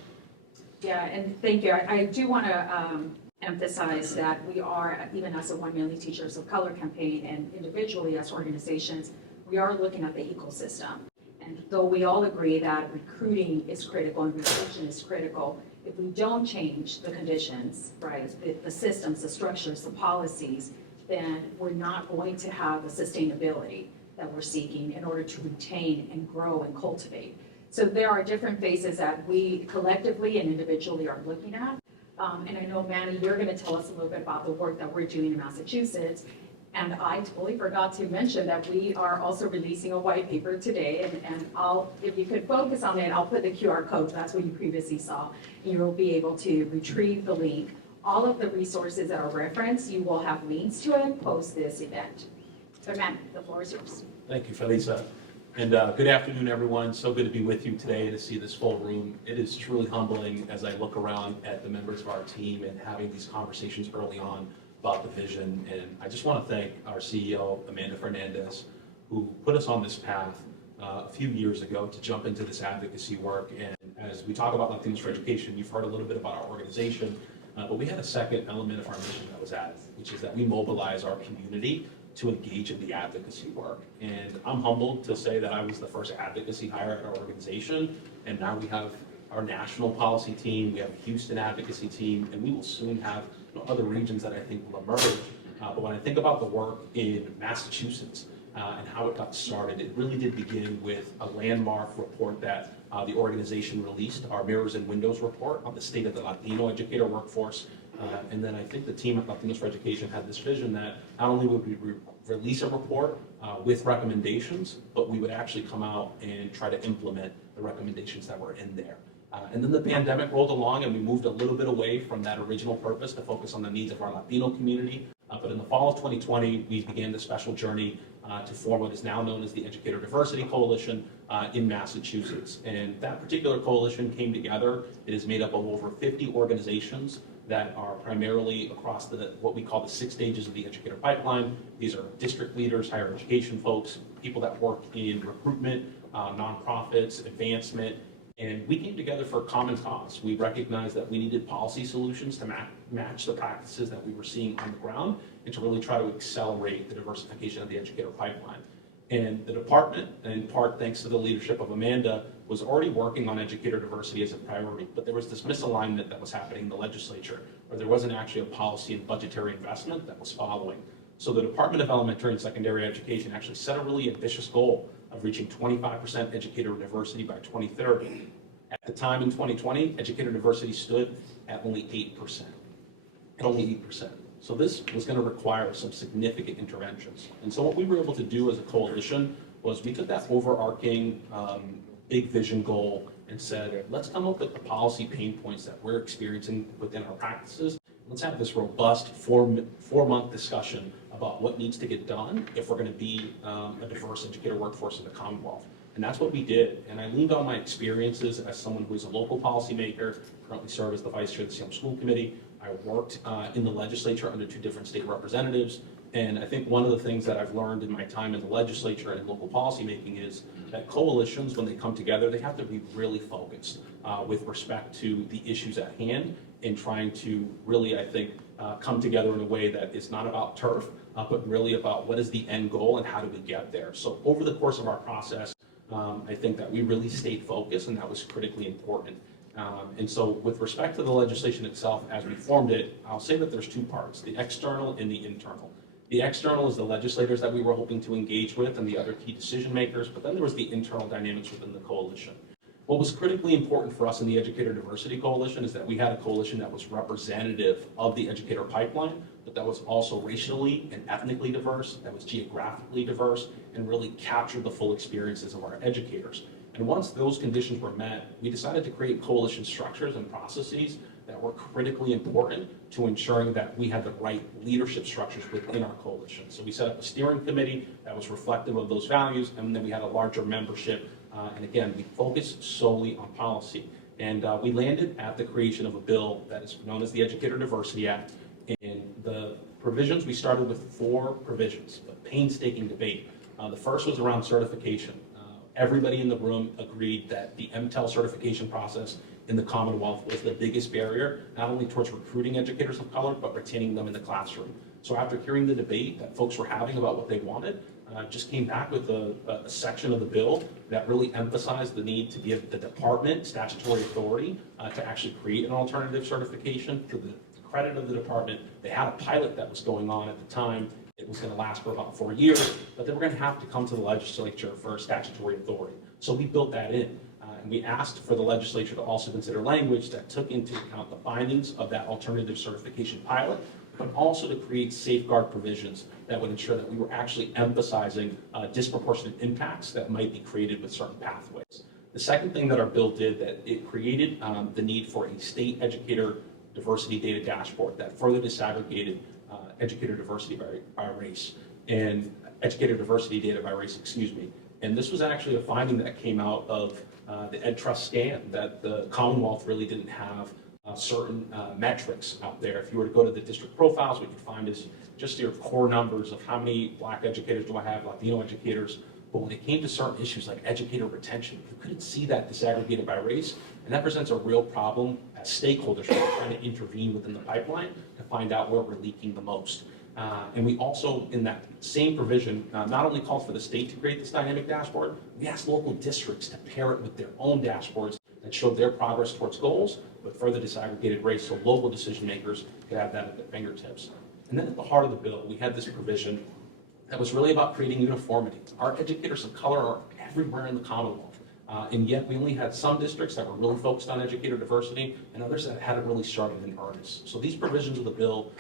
Yeah, and thank you. I do want to emphasize that we are, even as a 1 Million Teachers of Color campaign and individually as organizations, we are looking at the ecosystem. And though we all agree that recruiting is critical and retention is critical, if we don't change the conditions, right, the systems, the structures, the policies, then we're not going to have the sustainability that we're seeking in order to retain and grow and cultivate. So there are different phases that we collectively and individually are looking at. And I know, Amanda, you're going to tell us a little bit about the work that we're doing in Massachusetts. And I totally forgot to mention that we are also releasing a white paper today. And if you could focus on it, I'll put the QR code. That's what you previously saw. And you'll be able to retrieve the link. All of the resources that are referenced, you will have links to it post this event. So, Amanda, the floor is yours. Thank you, Felisa. And good afternoon, everyone. So good to be with you today to see this full room. It is truly humbling as I look around at the members of our team and having these conversations early on about the vision. And I just want to thank our CEO, Amanda Fernandez, who put us on this path a few years ago to jump into this advocacy work. And as we talk about Latinos for Education, you've heard a little bit about our organization. But we had a second element of our mission that was added, which is that we mobilize our community to engage in the advocacy work. And I'm humbled to say that I was the first advocacy hire at our organization, and now we have our national policy team, we have a Houston advocacy team, and we will soon have other regions that I think will emerge. But when I think about the work in Massachusetts and how it got started, it really did begin with a landmark report that the organization released, our Mirrors and Windows report on the state of the Latino educator workforce. And then I think the team at Latinos for Education had this vision that not only would we release a report with recommendations, but we would actually come out and try to implement the recommendations that were in there. And then the pandemic rolled along and we moved a little bit away from that original purpose to focus on the needs of our Latino community. But in the fall of 2020, we began the special journey to form what is now known as the Educator Diversity Coalition in Massachusetts. And that particular coalition came together. It is made up of over 50 organizations that are primarily across what we call the 6 stages of the educator pipeline. These are district leaders, higher education folks, people that work in recruitment, nonprofits, advancement, and we came together for a common cause. We recognized that we needed policy solutions to match the practices that we were seeing on the ground and to really try to accelerate the diversification of the educator pipeline. And the department, in part thanks to the leadership of Amanda, was already working on educator diversity as a priority, but there was this misalignment that was happening in the legislature, where there wasn't actually a policy and budgetary investment that was following. So the Department of Elementary and Secondary Education actually set a really ambitious goal of reaching 25% educator diversity by 2030. At the time in 2020, educator diversity stood at only 8%, So this was going to require some significant interventions. And so what we were able to do as a coalition was we took that overarching big vision goal and said, let's come up with the policy pain points that we're experiencing within our practices. Let's have this robust four-month discussion about what needs to get done if we're going to be a diverse educator workforce in the Commonwealth. And that's what we did. And I leaned on my experiences as someone who is a local policymaker, currently serve as the vice chair of the Salem School Committee. I worked in the legislature under 2 different state representatives. And I think one of the things that I've learned in my time in the legislature and in local policymaking is that coalitions, when they come together, they have to be really focused with respect to the issues at hand and trying to really, I think, come together in a way that is not about turf, but really about what is the end goal and how do we get there. So over the course of our process, I think that we really stayed focused, and that was critically important. And so with respect to the legislation itself, as we formed it, I'll say that there's 2 parts, the external and the internal. The external is the legislators that we were hoping to engage with and the other key decision makers, but then there was the internal dynamics within the coalition. What was critically important for us in the Educator Diversity Coalition is that we had a coalition that was representative of the educator pipeline, but that was also racially and ethnically diverse, that was geographically diverse, and really captured the full experiences of our educators. And once those conditions were met, we decided to create coalition structures and processes that were critically important to ensuring that we had the right leadership structures within our coalition. So we set up a steering committee that was reflective of those values, and then we had a larger membership. And again, we focused solely on policy. And we landed at the creation of a bill that is known as the Educator Diversity Act. And the provisions, we started with 4 provisions, a painstaking debate. The first was around certification. Everybody in the room agreed that the MTEL certification process in the Commonwealth was the biggest barrier, not only towards recruiting educators of color, but retaining them in the classroom. So after hearing the debate that folks were having about what they wanted, just came back with a section of the bill that really emphasized the need to give the department statutory authority to actually create an alternative certification. To the credit of the department, they had a pilot that was going on at the time. It was going to last for about 4 years, but they were going to have to come to the legislature for statutory authority. So we built that in. And we asked for the legislature to also consider language that took into account the findings of that alternative certification pilot, but also to create safeguard provisions that would ensure that we were actually emphasizing disproportionate impacts that might be created with certain pathways. The second thing that our bill did, that it created the need for a state educator diversity data dashboard that further disaggregated educator diversity by race and educator diversity data by race, And this was actually a finding that came out of the EdTrust scan, that the Commonwealth really didn't have certain metrics out there. If you were to go to the district profiles, what you'd find is just your core numbers of how many Black educators do I have, Latino educators. But when it came to certain issues like educator retention, you couldn't see that disaggregated by race. And that presents a real problem as stakeholders who are trying to intervene within the pipeline to find out where we're leaking the most. And we also, in that same provision, not only called for the state to create this dynamic dashboard, we asked local districts to pair it with their own dashboards that showed their progress towards goals, but further disaggregated race so local decision makers could have that at their fingertips. And then at the heart of the bill, we had this provision that was really about creating uniformity. Our educators of color are everywhere in the Commonwealth. And yet we only had some districts that were really focused on educator diversity and others that hadn't really started in earnest. So these provisions of the bill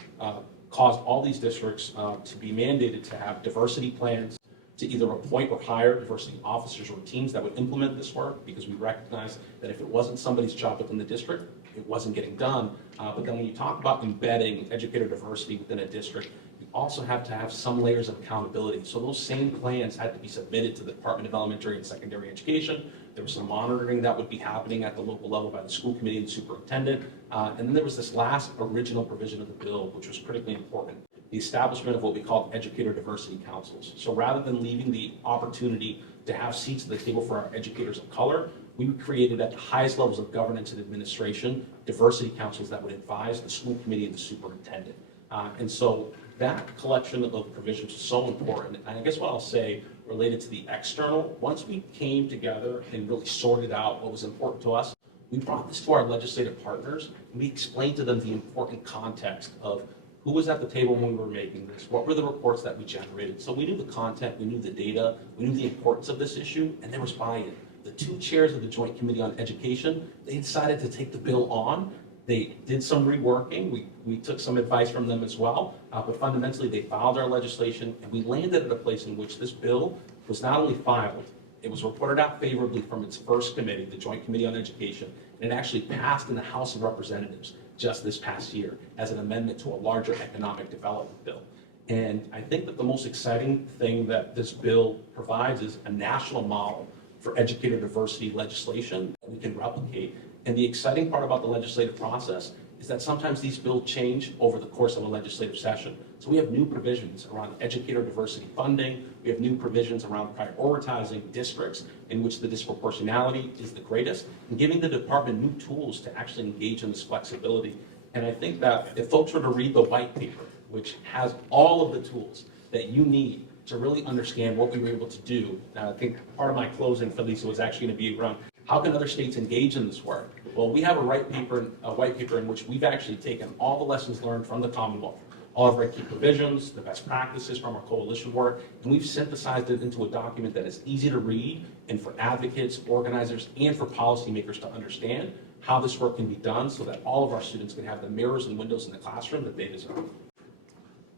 caused all these districts to be mandated to have diversity plans, to either appoint or hire diversity officers or teams that would implement this work, because we recognize that if it wasn't somebody's job within the district, it wasn't getting done. But then when you talk about embedding educator diversity within a district, you also have to have some layers of accountability. So those same plans had to be submitted to the Department of Elementary and Secondary Education. There was some monitoring that would be happening at the local level by the school committee and superintendent. And then there was this last original provision of the bill, which was critically important, the establishment of what we call educator diversity councils. So rather than leaving the opportunity to have seats at the table for our educators of color, we created at the highest levels of governance and administration, diversity councils that would advise the school committee and the superintendent. And so that collection of provisions is so important. And I guess what I'll say related to the external, once we came together and really sorted out what was important to us, we brought this to our legislative partners and we explained to them the important context of who was at the table when we were making this, what were the reports that we generated. So we knew the content, we knew the data, we knew the importance of this issue, and there was buy-in. The two chairs of the Joint Committee on Education, they decided to take the bill on. They did some reworking. We took some advice from them as well, but fundamentally they filed our legislation and we landed at a place in which this bill was not only filed, it was reported out favorably from its first committee, the Joint Committee on Education, and it actually passed in the House of Representatives just this past year as an amendment to a larger economic development bill. And I think that the most exciting thing that this bill provides is a national model for educator diversity legislation that we can replicate. And the exciting part about the legislative process is that sometimes these bills change over the course of a legislative session. So we have new provisions around educator diversity funding. We have new provisions around prioritizing districts in which the disproportionality is the greatest and giving the department new tools to actually engage in this flexibility. And I think that if folks were to read the white paper, which has all of the tools that you need to really understand what we were able to do, I think part of my closing for Lisa was actually going to be around how can other states engage in this work? Well, we have a white paper in which we've actually taken all the lessons learned from the Commonwealth, all of our key provisions, the best practices from our coalition work, and we've synthesized it into a document that is easy to read and for advocates, organizers, and for policymakers to understand how this work can be done so that all of our students can have the mirrors and windows in the classroom that they deserve.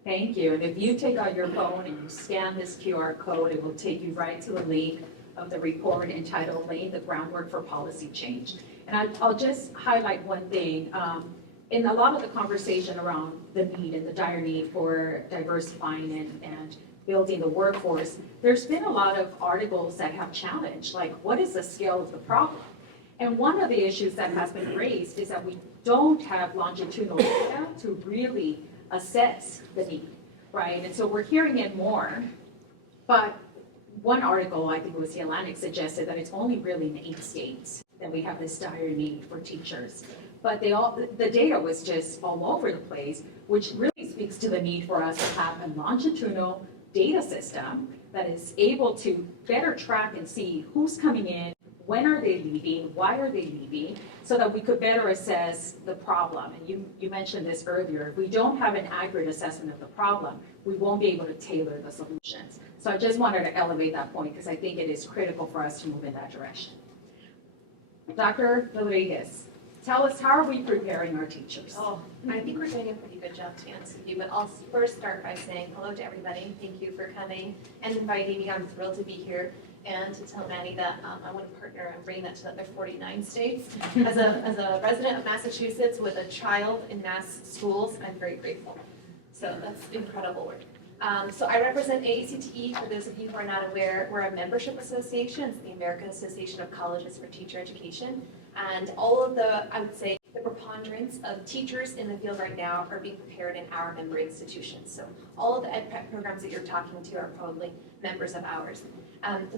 Thank you. And if you take out your phone and you scan this QR code, it will take you right to the link of the report entitled Laying the Groundwork for Policy Change. And I'll just highlight one thing. In a lot of the conversation around the need and the dire need for diversifying and building the workforce, there's been a lot of articles that have challenged, like, what is the scale of the problem? And one of the issues that has been raised is that we don't have longitudinal data to really assess the need, right? And so we're hearing it more, but one article, I think it was The Atlantic, suggested that it's only really in 8 states that we have this dire need for teachers. But the data was just all over the place, which really speaks to the need for us to have a longitudinal data system that is able to better track and see who's coming in, when are they leaving, why are they leaving, so that we could better assess the problem. And you mentioned this earlier. If we don't have an accurate assessment of the problem, we won't be able to tailor the solutions. So I just wanted to elevate that point because I think it is critical for us to move in that direction. Dr. Rodriguez, tell us, how are we preparing our teachers? Oh, I think we're doing a pretty good job, to answer you, but I'll first start by saying hello to everybody. Thank you for coming and inviting me. I'm thrilled to be here and to tell Manny that I want to partner and bring that to the other 49 states. As a resident of Massachusetts with a child in mass schools, I'm very grateful. So that's incredible work. So I represent AACTE. For those of you who are not aware, we're a membership association. It's the American Association of Colleges for Teacher Education. And all of the, I would say, the preponderance of teachers in the field right now are being prepared in our member institutions. So all of the ed prep programs that you're talking to are probably members of ours.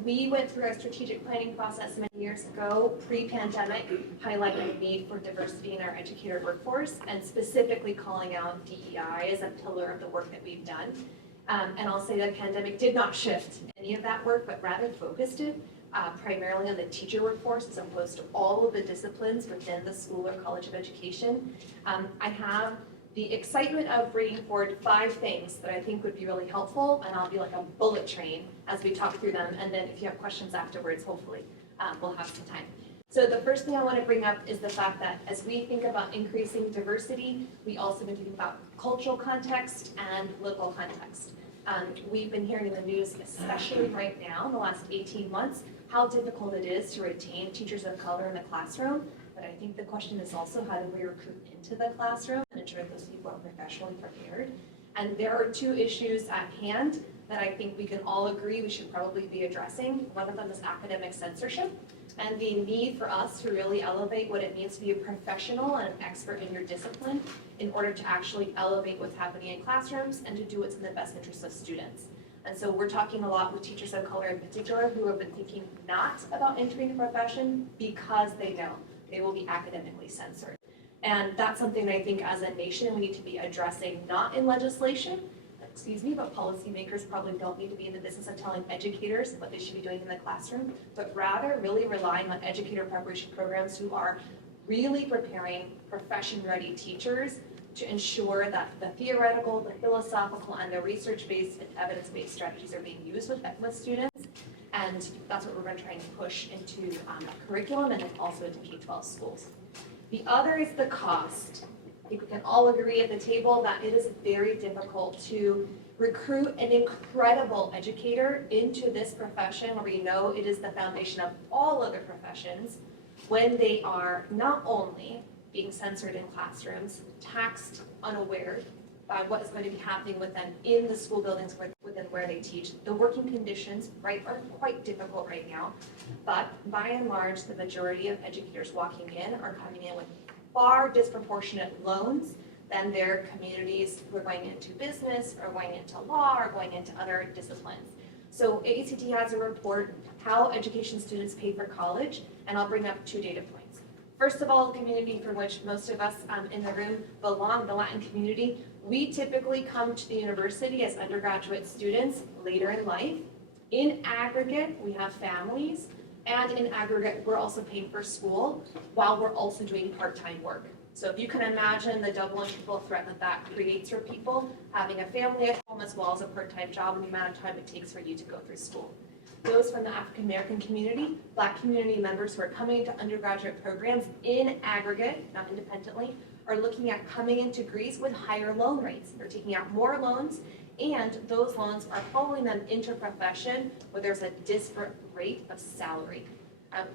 We went through a strategic planning process many years ago, pre-pandemic, highlighting the need for diversity in our educator workforce and specifically calling out DEI as a pillar of the work that we've done. And I'll say the pandemic did not shift any of that work, but rather focused it primarily on the teacher workforce as opposed to all of the disciplines within the school or college of education. I have the excitement of bringing forward 5 things that I think would be really helpful, and I'll be like a bullet train as we talk through them, and then if you have questions afterwards, hopefully we'll have some time. So the first thing I want to bring up is the fact that as we think about increasing diversity, we also need to think about cultural context and local context. We've been hearing in the news, especially right now in the last 18 months, how difficult it is to retain teachers of color in the classroom. But I think the question is also how do we recruit into the classroom and ensure that those people are professionally prepared. And there are 2 issues at hand that I think we can all agree we should probably be addressing. One of them is academic censorship and the need for us to really elevate what it means to be a professional and an expert in your discipline in order to actually elevate what's happening in classrooms and to do what's in the best interest of students. And so we're talking a lot with teachers of color in particular who have been thinking not about entering the profession because they know they will be academically censored. And that's something I think as a nation we need to be addressing, not in legislation, but policymakers probably don't need to be in the business of telling educators what they should be doing in the classroom, but rather really relying on educator preparation programs who are really preparing profession-ready teachers to ensure that the theoretical, the philosophical, and the research-based and evidence-based strategies are being used with students. And that's what we're going to try and push into curriculum and then also into K-12 schools. The other is the cost. I think we can all agree at the table that it is very difficult to recruit an incredible educator into this profession where we know it is the foundation of all other professions when they are not only being censored in classrooms, taxed unaware by what is going to be happening with them in the school buildings within where they teach. The working conditions, right, are quite difficult right now, but by and large, the majority of educators walking in are coming in with far disproportionate loans than their communities who are going into business or going into law or going into other disciplines. So AACT has a report, How Education Students Pay for College, and I'll bring up 2 data points. First of all, the community for which most of us in the room belong, the Latin community, we typically come to the university as undergraduate students later in life. In aggregate, we have families, and in aggregate, we're also paying for school while we're also doing part-time work. So if you can imagine the double and triple threat that creates for people, having a family at home as well as a part-time job and the amount of time it takes for you to go through school. Those from the African American community, Black community members who are coming into undergraduate programs in aggregate, not independently, are looking at coming into degrees with higher loan rates. They're taking out more loans, and those loans are following them into a profession where there's a disparate rate of salary.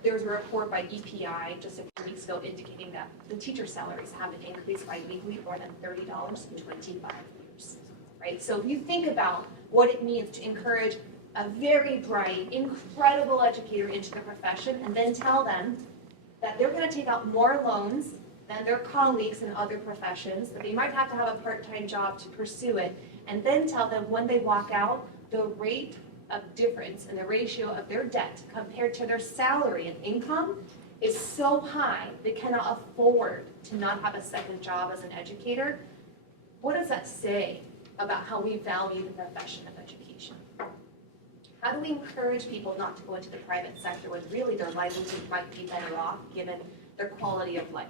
There was a report by EPI just a few weeks ago indicating that the teacher salaries have been increased by weekly more than $30 in 25 years, right? So if you think about what it means to encourage a very bright, incredible educator into the profession and then tell them that they're going to take out more loans than their colleagues in other professions, that they might have to have a part-time job to pursue it, and then tell them when they walk out, the rate of difference in the ratio of their debt compared to their salary and income is so high they cannot afford to not have a second job as an educator. What does that say about how we value the profession of education? How do we encourage people not to go into the private sector when really their livelihood might be better off given their quality of life?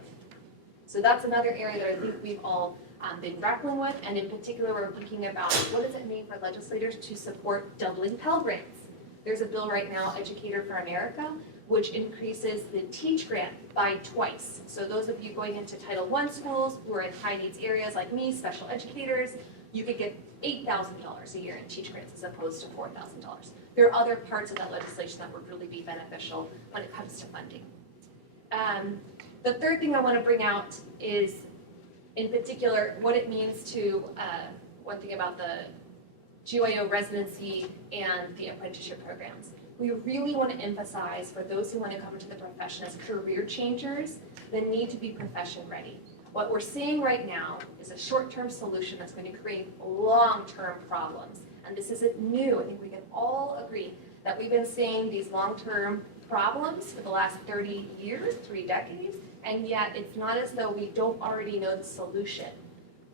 So that's another area that I think we've all been grappling with, and in particular we're thinking about what does it mean for legislators to support doubling Pell Grants. There's a bill right now, Educator for America, which increases the Teach Grant by twice. So those of you going into Title I schools who are in high needs areas like me, special educators, you could get $8,000 a year in Teach Grants as opposed to $4,000. There are other parts of that legislation that would really be beneficial when it comes to funding. The third thing I want to bring out is, in particular, what it means to, one thing about the GYO residency and the apprenticeship programs. We really want to emphasize for those who want to come into the profession as career changers, the need to be profession ready. What we're seeing right now is a short-term solution that's going to create long-term problems. And this isn't new. I think we can all agree that we've been seeing these long-term problems for the last 30 years, 3 decades, and yet it's not as though we don't already know the solution.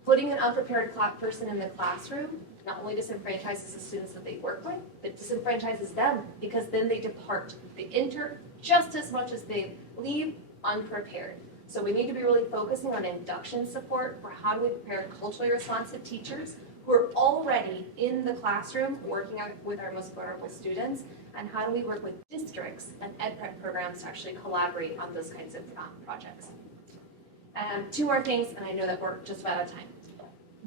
Putting an unprepared person in the classroom not only disenfranchises the students that they work with, but disenfranchises them because then they depart. They enter just as much as they leave unprepared. So we need to be really focusing on induction support for how do we prepare culturally responsive teachers who are already in the classroom working with our most vulnerable students, and how do we work with districts and ed prep programs to actually collaborate on those kinds of projects. 2 more things, and I know that we're just about out of time.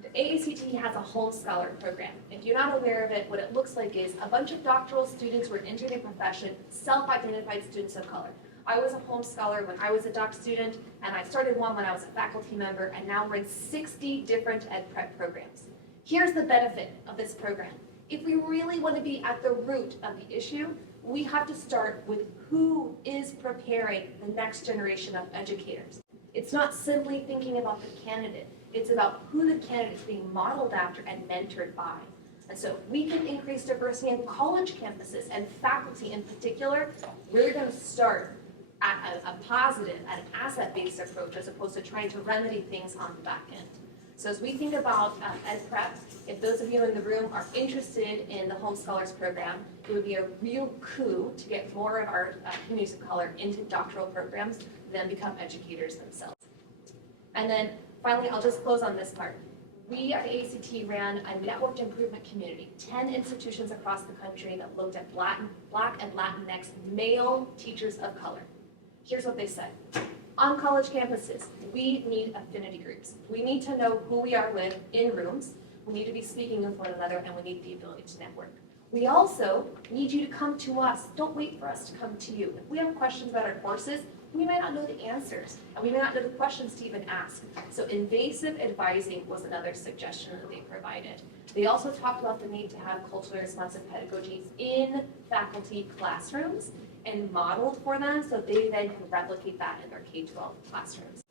The AACT has a Home Scholar program. If you're not aware of it, what it looks like is a bunch of doctoral students who are entering the profession, self-identified students of color. I was a Home Scholar when I was a doc student, and I started one when I was a faculty member, and now we're in 60 different ed prep programs. Here's the benefit of this program. If we really want to be at the root of the issue, we have to start with who is preparing the next generation of educators. It's not simply thinking about the candidate. It's about who the candidate is being modeled after and mentored by. And so if we can increase diversity in college campuses and faculty in particular, we're going to start at a positive, at an asset-based approach as opposed to trying to remedy things on the back end. So as we think about ed prep, if those of you in the room are interested in the Home Scholars program, it would be a real coup to get more of our communities of color into doctoral programs, then become educators themselves. And then finally, I'll just close on this part. We at ACT ran a networked improvement community, 10 institutions across the country that looked at Black and Latinx male teachers of color. Here's what they said. On college campuses, we need affinity groups. We need to know who we are with in rooms. We need to be speaking with one another, and we need the ability to network. We also need you to come to us. Don't wait for us to come to you. If we have questions about our courses, we might not know the answers, and we may not know the questions to even ask. So invasive advising was another suggestion that they provided. They also talked about the need to have culturally responsive pedagogies in faculty classrooms and modeled for them so they then can replicate that in their K-12 classrooms.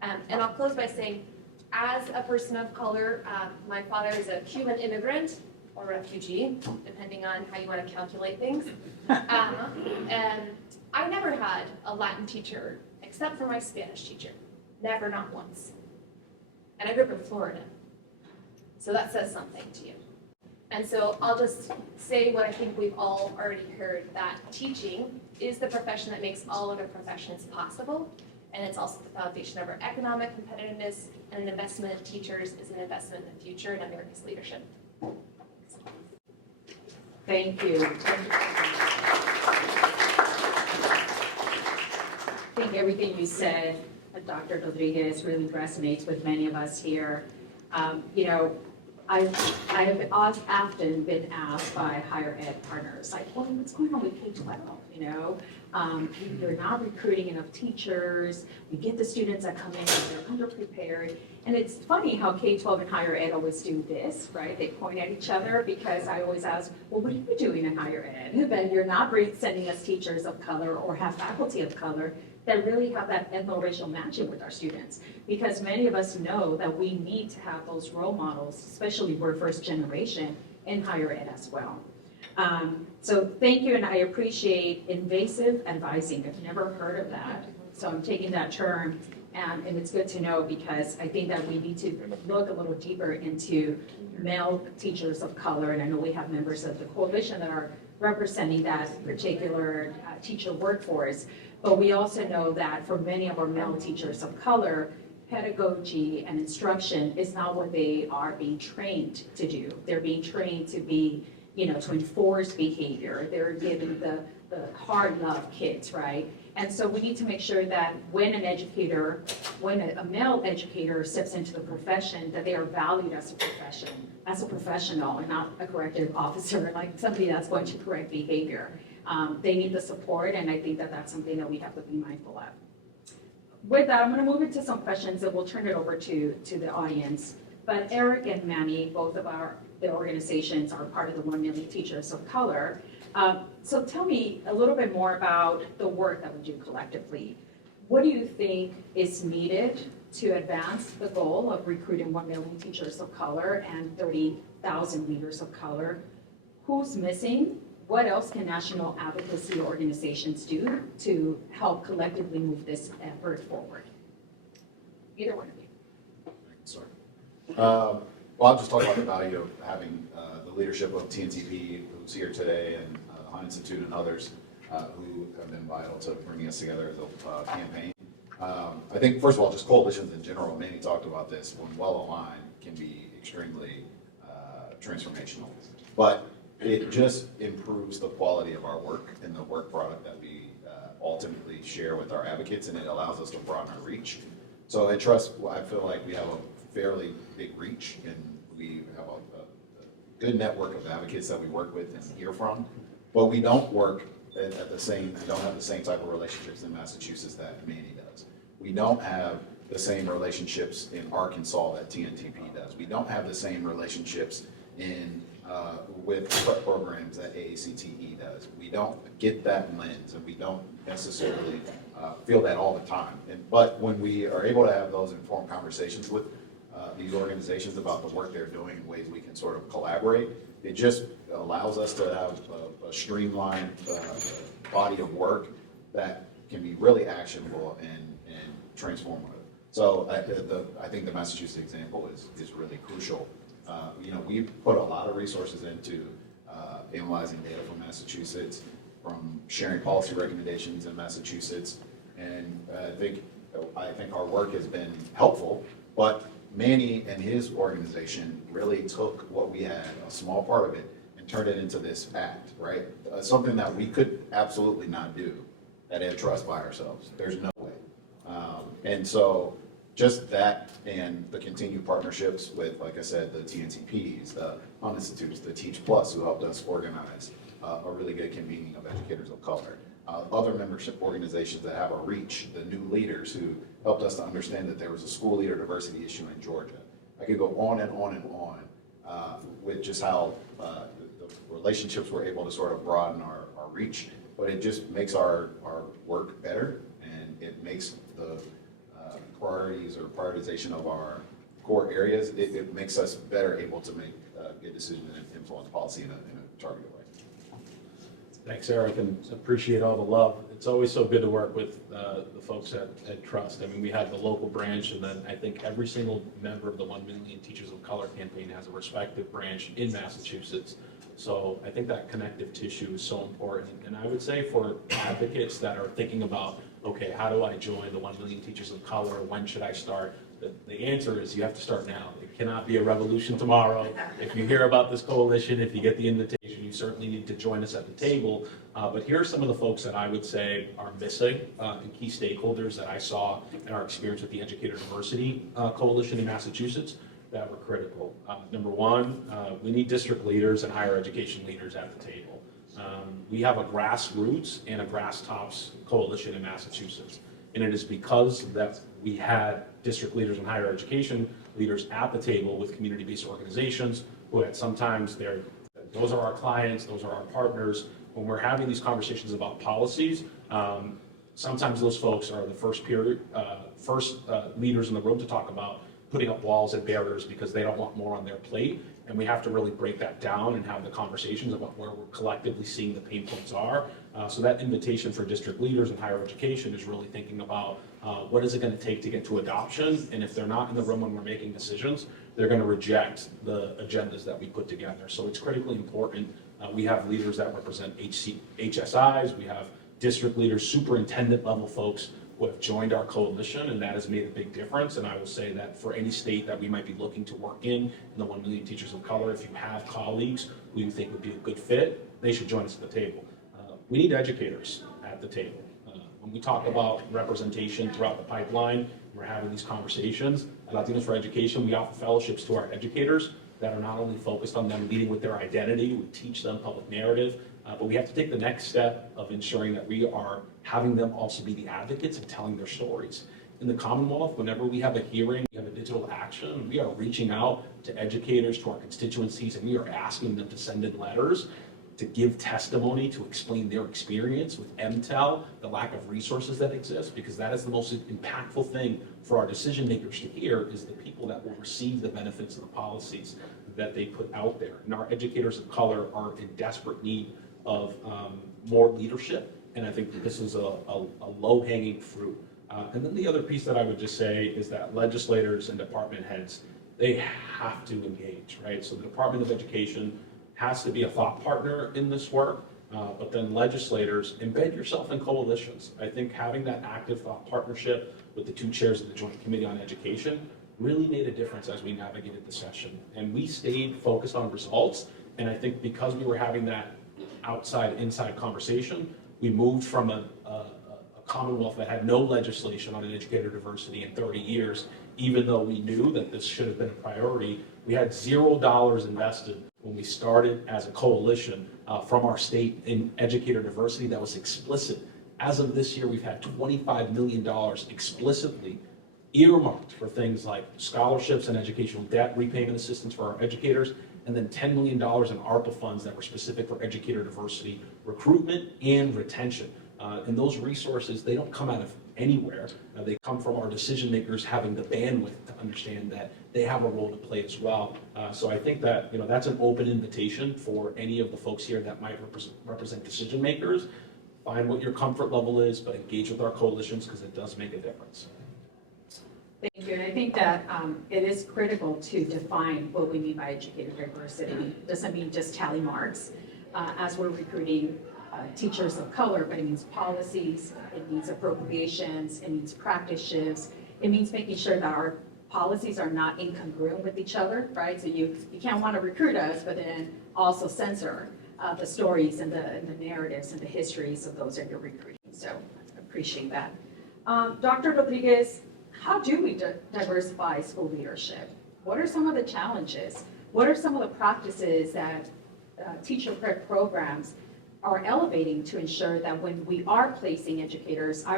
And I'll close by saying, as a person of color, my father is a Cuban immigrant or refugee, depending on how you want to calculate things. And I never had a Latin teacher except for my Spanish teacher. Never, not once. And I grew up in Florida. So that says something to you. And so I'll just say what I think we've all already heard, that teaching is the profession that makes all other professions possible. And it's also the foundation of our economic competitiveness, and an investment in teachers is an investment in the future and America's leadership. Thank you. I think everything you said, Dr. Rodriguez, really resonates with many of us here. I've often been asked by higher ed partners, like, well, what's going on with K-12, You're not recruiting enough teachers. We get the students that come in and they're underprepared. And it's funny how K-12 and higher ed always do this, right? They point at each other, because I always ask, well, what are you doing in higher ed? Then you're not sending us teachers of color or have faculty of color that really have that ethnoracial matching with our students. Because many of us know that we need to have those role models, especially we're first generation in higher ed as well. So thank you, and I appreciate invasive advising. I've never heard of that. So I'm taking that term, and it's good to know, because I think that we need to look a little deeper into male teachers of color, and I know we have members of the coalition that are representing that particular teacher workforce. But we also know that for many of our male teachers of color, pedagogy and instruction is not what they are being trained to do. They're being trained to be, to enforce behavior. They're given the hard love kids, right? And so we need to make sure that when a male educator steps into the profession, that they are valued as a profession, as a professional, and not a corrective officer, like somebody that's going to correct behavior. They need the support, and I think that that's something that we have to be mindful of. With that, I'm going to move into some questions, and we'll turn it over to the audience. But Eric and Manny, both of the organizations are part of the 1 Million Teachers of Color. So tell me a little bit more about the work that we do collectively. What do you think is needed to advance the goal of recruiting 1 million teachers of color and 30,000 leaders of color? Who's missing? What else can national advocacy organizations do to help collectively move this effort forward? Either one of you. Sorry. Well, I'll just talk about the value of having the leadership of TNTP, who's here today, and Hunt Institute and others who have been vital to bringing us together as a campaign. I think, first of all, just coalitions in general, Manny talked about this, when well aligned, can be extremely transformational. But it just improves the quality of our work and the work product that we ultimately share with our advocates, and it allows us to broaden our reach. So at Trust, I feel like we have a fairly big reach, and we have a good network of advocates that we work with and hear from. But we don't work at the same, don't have the same type of relationships in Massachusetts that Manny does. We don't have the same relationships in Arkansas that TNTP does. We don't have the same relationships in with prep programs that AACTE does. We don't get that lens, and we don't necessarily feel that all the time. But when we are able to have those informed conversations with these organizations about the work they're doing and ways we can sort of collaborate, it just allows us to have a streamlined body of work that can be really actionable and transformative. So I think the Massachusetts example is really crucial. We've put a lot of resources into analyzing data from Massachusetts, from sharing policy recommendations in Massachusetts, and I think our work has been helpful, but Manny and his organization really took what we had, a small part of it, and turned it into this act, right? Something that we could absolutely not do at Ed Trust by ourselves. There's no way. And so just that and the continued partnerships with, like I said, the TNTPs, the Hunt Institutes, the Teach Plus, who helped us organize a really good convening of educators of color. Other membership organizations that have a reach, the new leaders who helped us to understand that there was a school leader diversity issue in Georgia. I could go on and on and on with just how the relationships were able to sort of broaden our reach, but it just makes our work better, and it makes the priorities or prioritization of our core areas, it makes us better able to make good decisions and influence policy in a targeted way. Thanks, Eric, and appreciate all the love. It's always so good to work with the folks at Trust. I mean, we have the local branch, and then I think every single member of the 1 Million Teachers of Color campaign has a respective branch in Massachusetts. So I think that connective tissue is so important. And I would say for advocates that are thinking about, okay, how do I join the 1 Million Teachers of Color? When should I start? The answer is you have to start now. It cannot be a revolution tomorrow. If you hear about this coalition, if you get the invitation, you certainly need to join us at the table. But here are some of the folks that I would say are missing and key stakeholders that I saw in our experience with the Educator Diversity Coalition in Massachusetts that were critical. Number one, we need district leaders and higher education leaders at the table. We have a grassroots and a grass tops coalition in Massachusetts. And it is because that we had district leaders and higher education leaders at the table with community-based organizations who had sometimes those are our clients, those are our partners. When we're having these conversations about policies, sometimes those folks are the first leaders in the room to talk about putting up walls and barriers because they don't want more on their plate. And we have to really break that down and have the conversations about where we're collectively seeing the pain points are. So that invitation for district leaders in higher education is really thinking about what is it going to take to get to adoption, and if they're not in the room when we're making decisions, they're going to reject the agendas that we put together. So it's critically important. We have leaders that represent HSIs, we have district leaders, superintendent level folks who have joined our coalition, and that has made a big difference. And I will say that for any state that we might be looking to work in the 1 Million Teachers of Color, if you have colleagues who you think would be a good fit, they should join us at the table. We need educators at the table. When we talk about representation throughout the pipeline, we're having these conversations. At Latinos for Education, we offer fellowships to our educators that are not only focused on them leading with their identity, we teach them public narrative, but we have to take the next step of ensuring that we are having them also be the advocates and telling their stories. In the Commonwealth, whenever we have a hearing, we have a digital action, we are reaching out to educators, to our constituencies, and we are asking them to send in letters to give testimony, to explain their experience with MTEL, the lack of resources that exist, because that is the most impactful thing for our decision makers to hear, is the people that will receive the benefits of the policies that they put out there. And our educators of color are in desperate need of more leadership, and I think that this is a low-hanging fruit. And then the other piece that I would just say is that legislators and department heads, they have to engage, right? So the Department of Education has to be a thought partner in this work, but then legislators, embed yourself in coalitions. I think having that active thought partnership with the two chairs of the Joint Committee on Education really made a difference as we navigated the session. And we stayed focused on results, and I think because we were having that outside-inside conversation, we moved from a Commonwealth that had no legislation on educator diversity in 30 years, even though we knew that this should have been a priority. We had $0 invested when we started as a coalition from our state in educator diversity that was explicit. As of this year, we've had $25 million explicitly earmarked for things like scholarships and educational debt repayment assistance for our educators, and then $10 million in ARPA funds that were specific for educator diversity recruitment and retention. And those resources, they don't come out of anywhere. They come from our decision makers having the bandwidth to understand that they have a role to play as well. So I think that that's an open invitation for any of the folks here that might represent decision makers. Find what your comfort level is, but engage with our coalitions because it does make a difference. Thank you, and I think that it is critical to define what we mean by educator diversity. It doesn't mean just tally marks as we're recruiting teachers of color, but it means policies, it means appropriations, it means practice shifts, it means making sure that our policies are not incongruent with each other, right? So you can't want to recruit us, but then also censor the stories and the narratives and the histories of those that you're recruiting. So I appreciate that. Dr. Rodriguez, how do we diversify school leadership? What are some of the challenges? What are some of the practices that teacher prep programs are elevating to ensure that when we are placing educators, I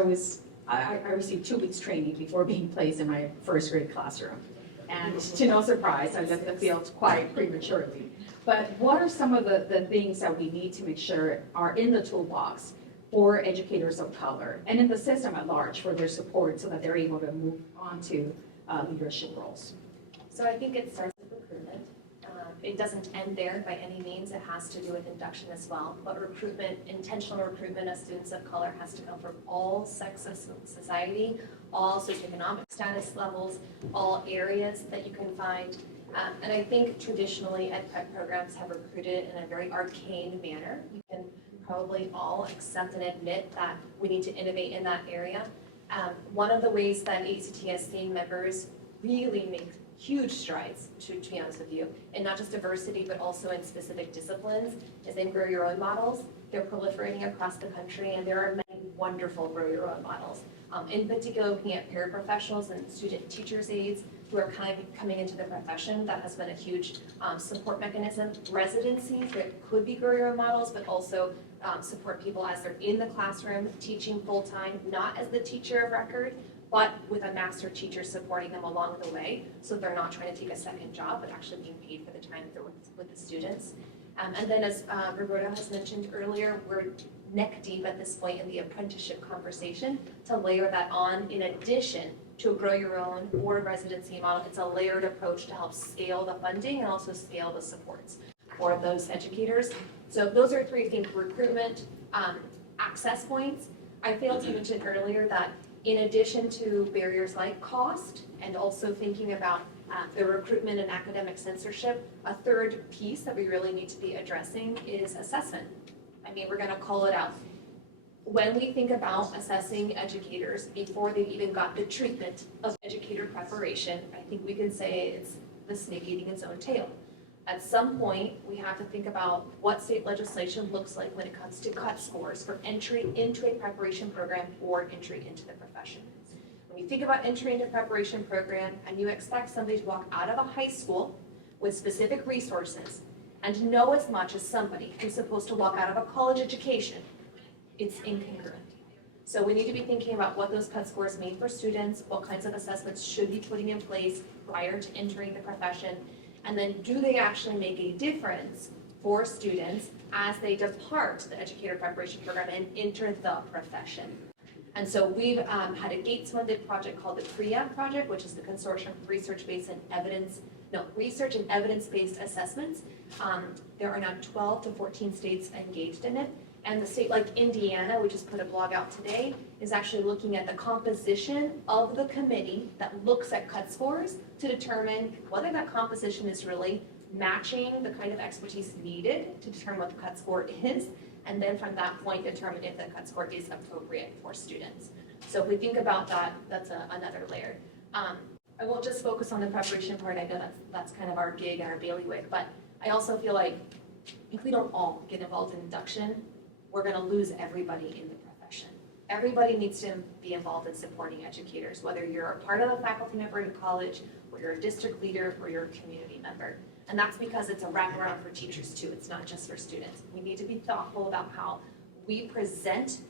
received 2 weeks training before being placed in my first grade classroom. And to no surprise, I left the field quite prematurely. But what are some of the things that we need to make sure are in the toolbox for educators of color and in the system at large for their support so that they're able to move on to leadership roles? So I think it starts with recruitment. It doesn't end there by any means. It has to do with induction as well. But recruitment, intentional recruitment of students of color has to come from all sectors of society, all socioeconomic status levels, all areas that you can find. And I think traditionally ed prep programs have recruited in a very arcane manner. You can probably all accept and admit that we need to innovate in that area. One of the ways that ACT has seen members really make huge strides, to be honest with you, and not just diversity, but also in specific disciplines, is in grow your own models. They're proliferating across the country, and there are many wonderful grow your own models. In particular, looking at paraprofessionals and student teachers' aides who are kind of coming into the profession, that has been a huge support mechanism. Residencies that could be grow your own models, but also support people as they're in the classroom, teaching full-time, not as the teacher of record, but with a master teacher supporting them along the way, so they're not trying to take a second job, but actually being paid for the time that they're with the students. And then as Roberta has mentioned earlier, we're neck deep at this point in the apprenticeship conversation to layer that on in addition to a grow your own or a residency model. It's a layered approach to help scale the funding and also scale the supports for those educators. So those are 3 things: recruitment, access points. I failed to mention earlier that in addition to barriers like cost and also thinking about the recruitment and academic censorship, a third piece that we really need to be addressing is assessment. I mean, we're gonna call it out. When we think about assessing educators before they've even got the treatment of educator preparation, I think we can say it's the snake eating its own tail. At some point, we have to think about what state legislation looks like when it comes to cut scores for entry into a preparation program or entry into the profession. When you think about entry into a preparation program and you expect somebody to walk out of a high school with specific resources and know as much as somebody who's supposed to walk out of a college education, it's incongruent. So we need to be thinking about what those cut scores mean for students, what kinds of assessments should be putting in place prior to entering the profession, and then do they actually make a difference for students as they depart the educator preparation program and enter the profession. And so we've had a Gates-funded project called the CREA project, which is the Consortium for Research and Evidence-Based Assessments. There are now 12 to 14 states engaged in it. And the state like Indiana, we just put a blog out today, is actually looking at the composition of the committee that looks at cut scores to determine whether that composition is really matching the kind of expertise needed to determine what the cut score is, and then from that point determine if the cut score is appropriate for students. So if we think about that, that's another layer. I won't just focus on the preparation part. I know that's kind of our gig and our bailiwick, but I also feel like if we don't all get involved in induction, we're going to lose everybody in the profession. Everybody needs to be involved in supporting educators, whether you're a part of the faculty member in college, or you're a district leader, or you're a community member. And that's because it's a wraparound for teachers too. It's not just for students. We need to be thoughtful about how we present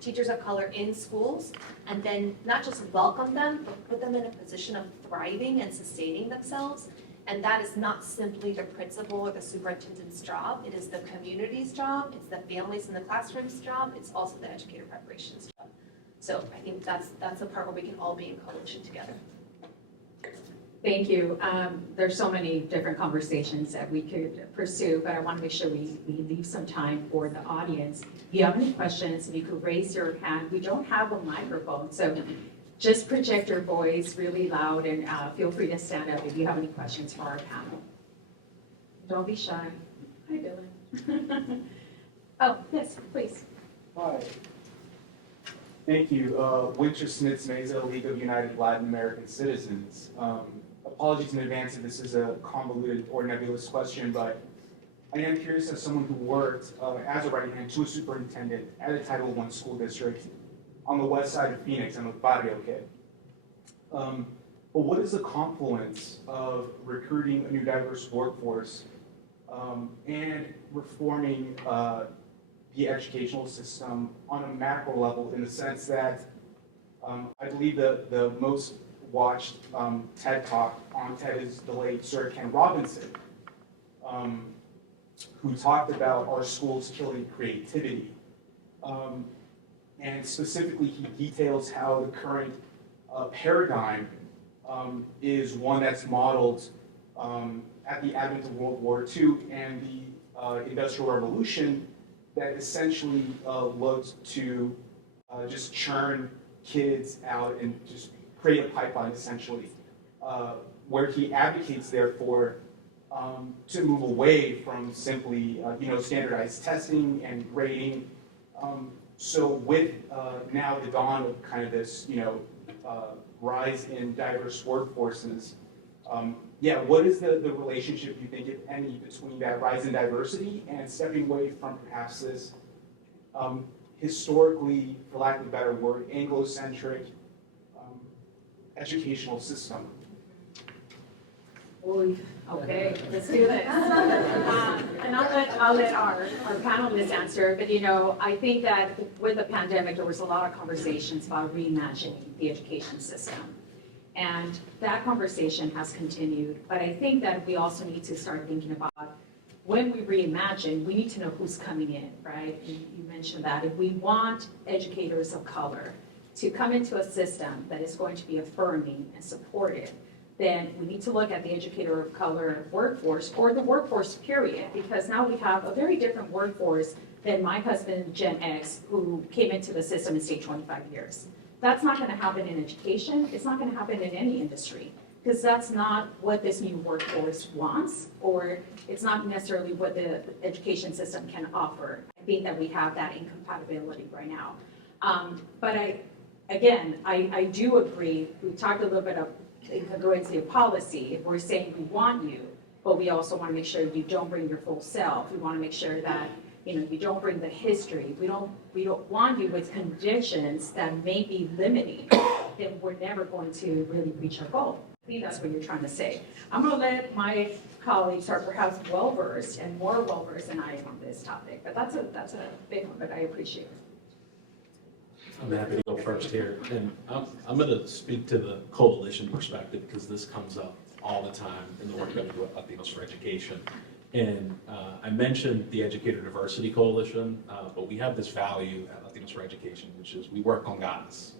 teachers of color in schools, and then not just welcome them, but put them in a position of thriving and sustaining themselves. And that is not simply the principal or the superintendent's job. It is the community's job. It's the families in the classroom's job. It's also the educator preparation's job. So I think that's a part where we can all be in coalition together. Thank you. There's so many different conversations that we could pursue, but I want to make sure we leave some time for the audience. If you have any questions, you could raise your hand. We don't have a microphone, so just project your voice really loud and feel free to stand up if you have any questions for our panel. Don't be shy. Hi, Dylan. Oh, yes, please. Hi. Thank you. Winter Smith Meza, League of United Latin American Citizens. Apologies in advance if this is a convoluted or nebulous question, but I am curious as someone who worked as a right hand to a superintendent at a Title I school district on the west side of Phoenix. I'm a barrio kid. But what is the confluence of recruiting a new diverse workforce and reforming the educational system on a macro level, in the sense that I believe the most watched TED Talk on TED is the late Sir Ken Robinson, who talked about our schools killing creativity. And specifically, he details how the current paradigm is one that's modeled at the advent of World War II and the Industrial Revolution, that essentially looked to just churn kids out and just create a pipeline, essentially, where he advocates, therefore, to move away from simply, standardized testing and grading. So with now the dawn of kind of this, rise in diverse workforces, what is the relationship, you think, if any, between that rise in diversity and stepping away from perhaps this historically, for lack of a better word, Anglo-centric educational system? Okay, let's do this. And I'll let our panelists answer, but I think that with the pandemic, there was a lot of conversations about reimagining the education system. And that conversation has continued, but I think that we also need to start thinking about, when we reimagine, we need to know who's coming in, right? And you mentioned that. If we want educators of color to come into a system that is going to be affirming and supportive, then we need to look at the educator of color workforce, or the workforce period, because now we have a very different workforce than my husband, Gen X, who came into the system and stayed 25 years. That's not going to happen in education. It's not going to happen in any industry, because that's not what this new workforce wants, or it's not necessarily what the education system can offer. I think that we have that incompatibility right now. But I do agree. We talked a little bit of incongruency of policy. If we're saying we want you, but we also want to make sure you don't bring your full self. We want to make sure that you don't bring the history. We don't want you with conditions that may be limiting. Then we're never going to really reach our goal. I think that's what you're trying to say. I'm going to let my colleagues are perhaps well-versed and more well-versed than I am on this topic. But that's a big one, but I appreciate it. I'm happy to go first here, and I'm going to speak to the coalition perspective, because this comes up all the time in the work that we do at Latinos for Education. And I mentioned the Educator Diversity Coalition, but we have this value at Latinos for Education, which is we work con ganas.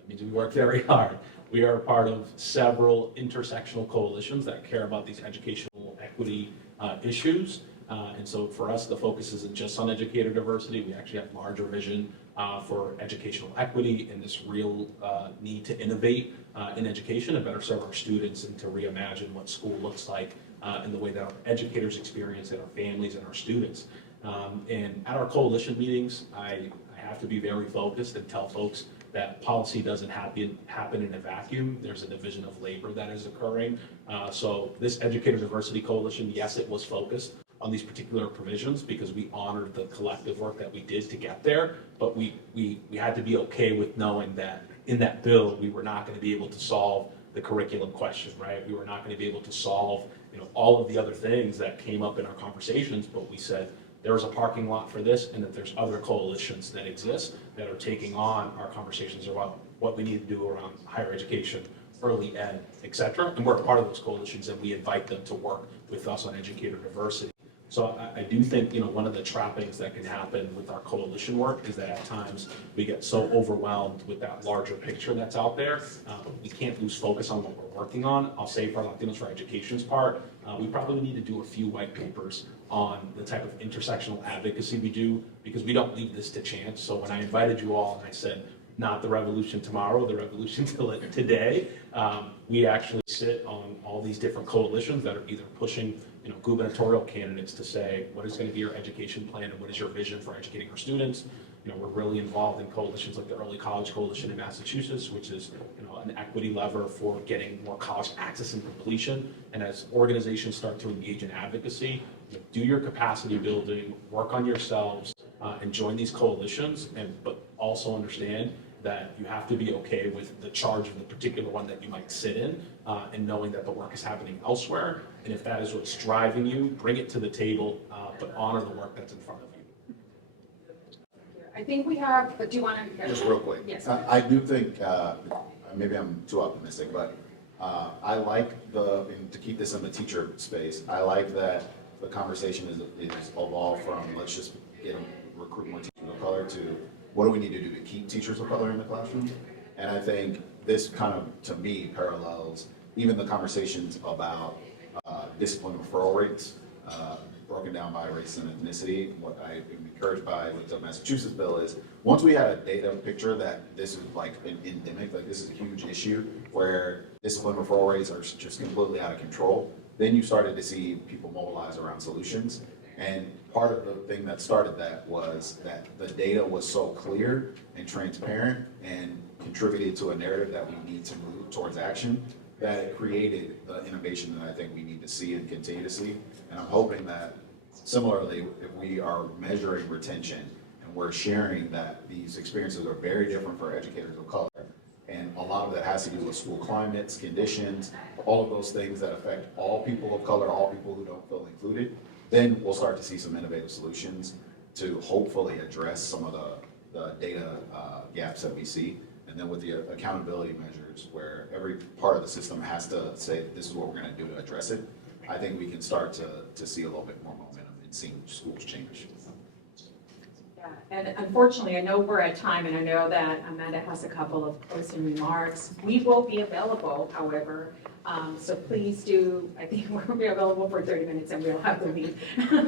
That means we work very hard. We are a part of several intersectional coalitions that care about these educational equity issues. And so for us, the focus isn't just on educator diversity. We actually have larger vision for educational equity and this real need to innovate in education and better serve our students and to reimagine what school looks like in the way that our educators experience it, our families and our students. And at our coalition meetings, I have to be very focused and tell folks that policy doesn't happen in a vacuum. There's a division of labor that is occurring. So this Educator Diversity Coalition, yes, it was focused on these particular provisions because we honored the collective work that we did to get there, but we had to be okay with knowing that in that bill, we were not going to be able to solve the curriculum question, right? We were not going to be able to solve, all of the other things that came up in our conversations, but we said there's a parking lot for this and that there's other coalitions that exist that are taking on our conversations about what we need to do around higher education, early ed, et cetera. And we're a part of those coalitions and we invite them to work with us on educator diversity. So I do think, one of the trappings that can happen with our coalition work is that at times we get so overwhelmed with that larger picture that's out there. We can't lose focus on what we're working on. I'll say for Latinos for Education's part, we probably need to do a few white papers on the type of intersectional advocacy we do because we don't leave this to chance. So when I invited you all and I said, not the revolution tomorrow, the revolution today, we actually sit on all these different coalitions that are either pushing gubernatorial candidates to say, what is going to be your education plan and what is your vision for educating our students? We're really involved in coalitions like the Early College Coalition in Massachusetts, which is an equity lever for getting more college access and completion. And as organizations start to engage in advocacy, do your capacity building, work on yourselves, and join these coalitions, but also understand that you have to be okay with the charge of the particular one that you might sit in, and knowing that the work is happening elsewhere. And if that is what's driving you, bring it to the table, but honor the work that's in front of you. I think we have, but do you want to? Just real quick. Yes. I do think, maybe I'm too optimistic, but I like and to keep this in the teacher space, I like that the conversation is evolved from let's just recruit more teachers of color to what do we need to do to keep teachers of color in the classroom? And I think this kind of, to me, parallels even the conversations about discipline referral rates, broken down by race and ethnicity. What I am encouraged by with the Massachusetts bill is once we had a data picture that this is like an endemic, like this is a huge issue where discipline referral rates are just completely out of control, then you started to see people mobilize around solutions. And part of the thing that started that was that the data was so clear and transparent and contributed to a narrative that we need to move towards action, that it created the innovation that I think we need to see and continue to see. And I'm hoping that similarly, if we are measuring retention and we're sharing that these experiences are very different for educators of color, and a lot of that has to do with school climates, conditions, all of those things that affect all people of color, all people who don't feel included, then we'll start to see some innovative solutions to hopefully address some of the data gaps that we see. And then with the accountability measures where every part of the system has to say, this is what we're gonna do to address it, I think we can start to see a little bit more momentum in seeing schools change. Yeah, and unfortunately, I know we're at time, and I know that Amanda has a couple of closing remarks. We will be available, however, so please do, I think we'll be available for 30 minutes and we'll have to leave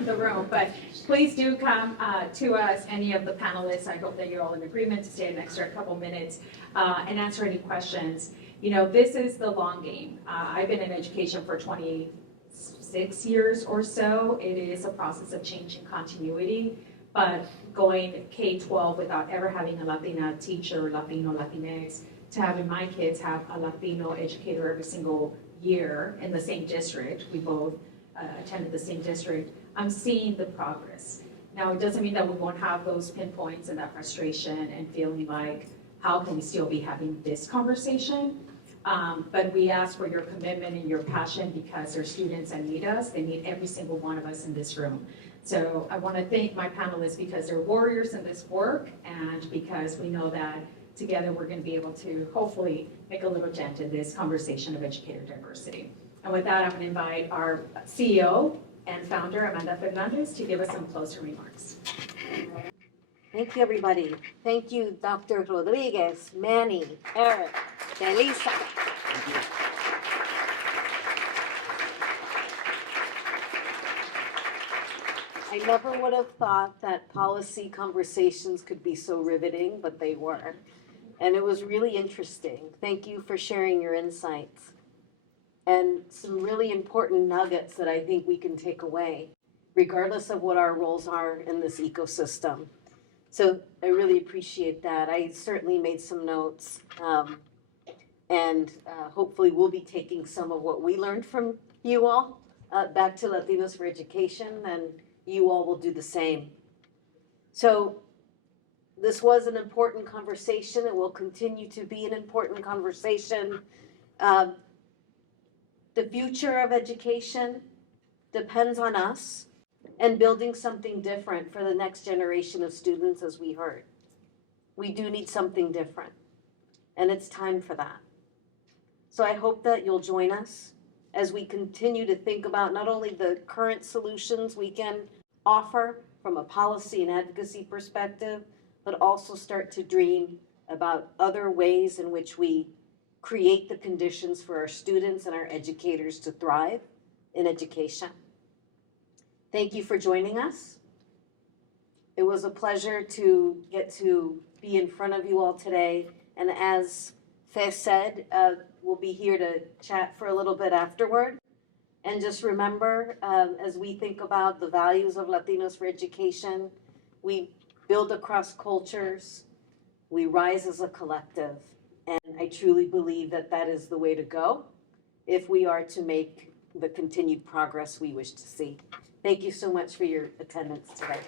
the room, but please do come to us, any of the panelists. I hope that you're all in agreement to stay an extra couple minutes and answer any questions. This is the long game. I've been in education for 26 years or so. It is a process of change and continuity. But going K-12 without ever having a Latina teacher, Latino, Latinx, to having my kids have a Latino educator every single year in the same district, we both attended the same district, I'm seeing the progress. Now, it doesn't mean that we won't have those pinpoints and that frustration and feeling like, how can we still be having this conversation? But we ask for your commitment and your passion because they're students that need us. They need every single one of us in this room. So I want to thank my panelists because they're warriors in this work and because we know that together we're going to be able to hopefully make a little dent in this conversation of educator diversity. And with that, I'm going to invite our CEO and founder Amanda Fernandez to give us some closing remarks. Thank you, everybody. Thank you, Dr. Rodriguez, Manny, Eric, Felisa. I never would have thought that policy conversations could be so riveting, but they were. And it was really interesting. Thank you for sharing your insights and some really important nuggets that I think we can take away, regardless of what our roles are in this ecosystem. So I really appreciate that. I certainly made some notes, and hopefully we'll be taking some of what we learned from you all back to Latinos for Education, and you all will do the same. So this was an important conversation. It will continue to be an important conversation. The future of education depends on us and building something different for the next generation of students, as we heard. We do need something different, and it's time for that. So I hope that you'll join us as we continue to think about not only the current solutions we can offer from a policy and advocacy perspective, but also start to dream about other ways in which we create the conditions for our students and our educators to thrive in education. Thank you for joining us. It was a pleasure to get to be in front of you all today. And as Fe said, we'll be here to chat for a little bit afterward. And just remember, as we think about the values of Latinos for Education, we build across cultures, we rise as a collective. And I truly believe that that is the way to go if we are to make the continued progress we wish to see. Thank you so much for your attendance today.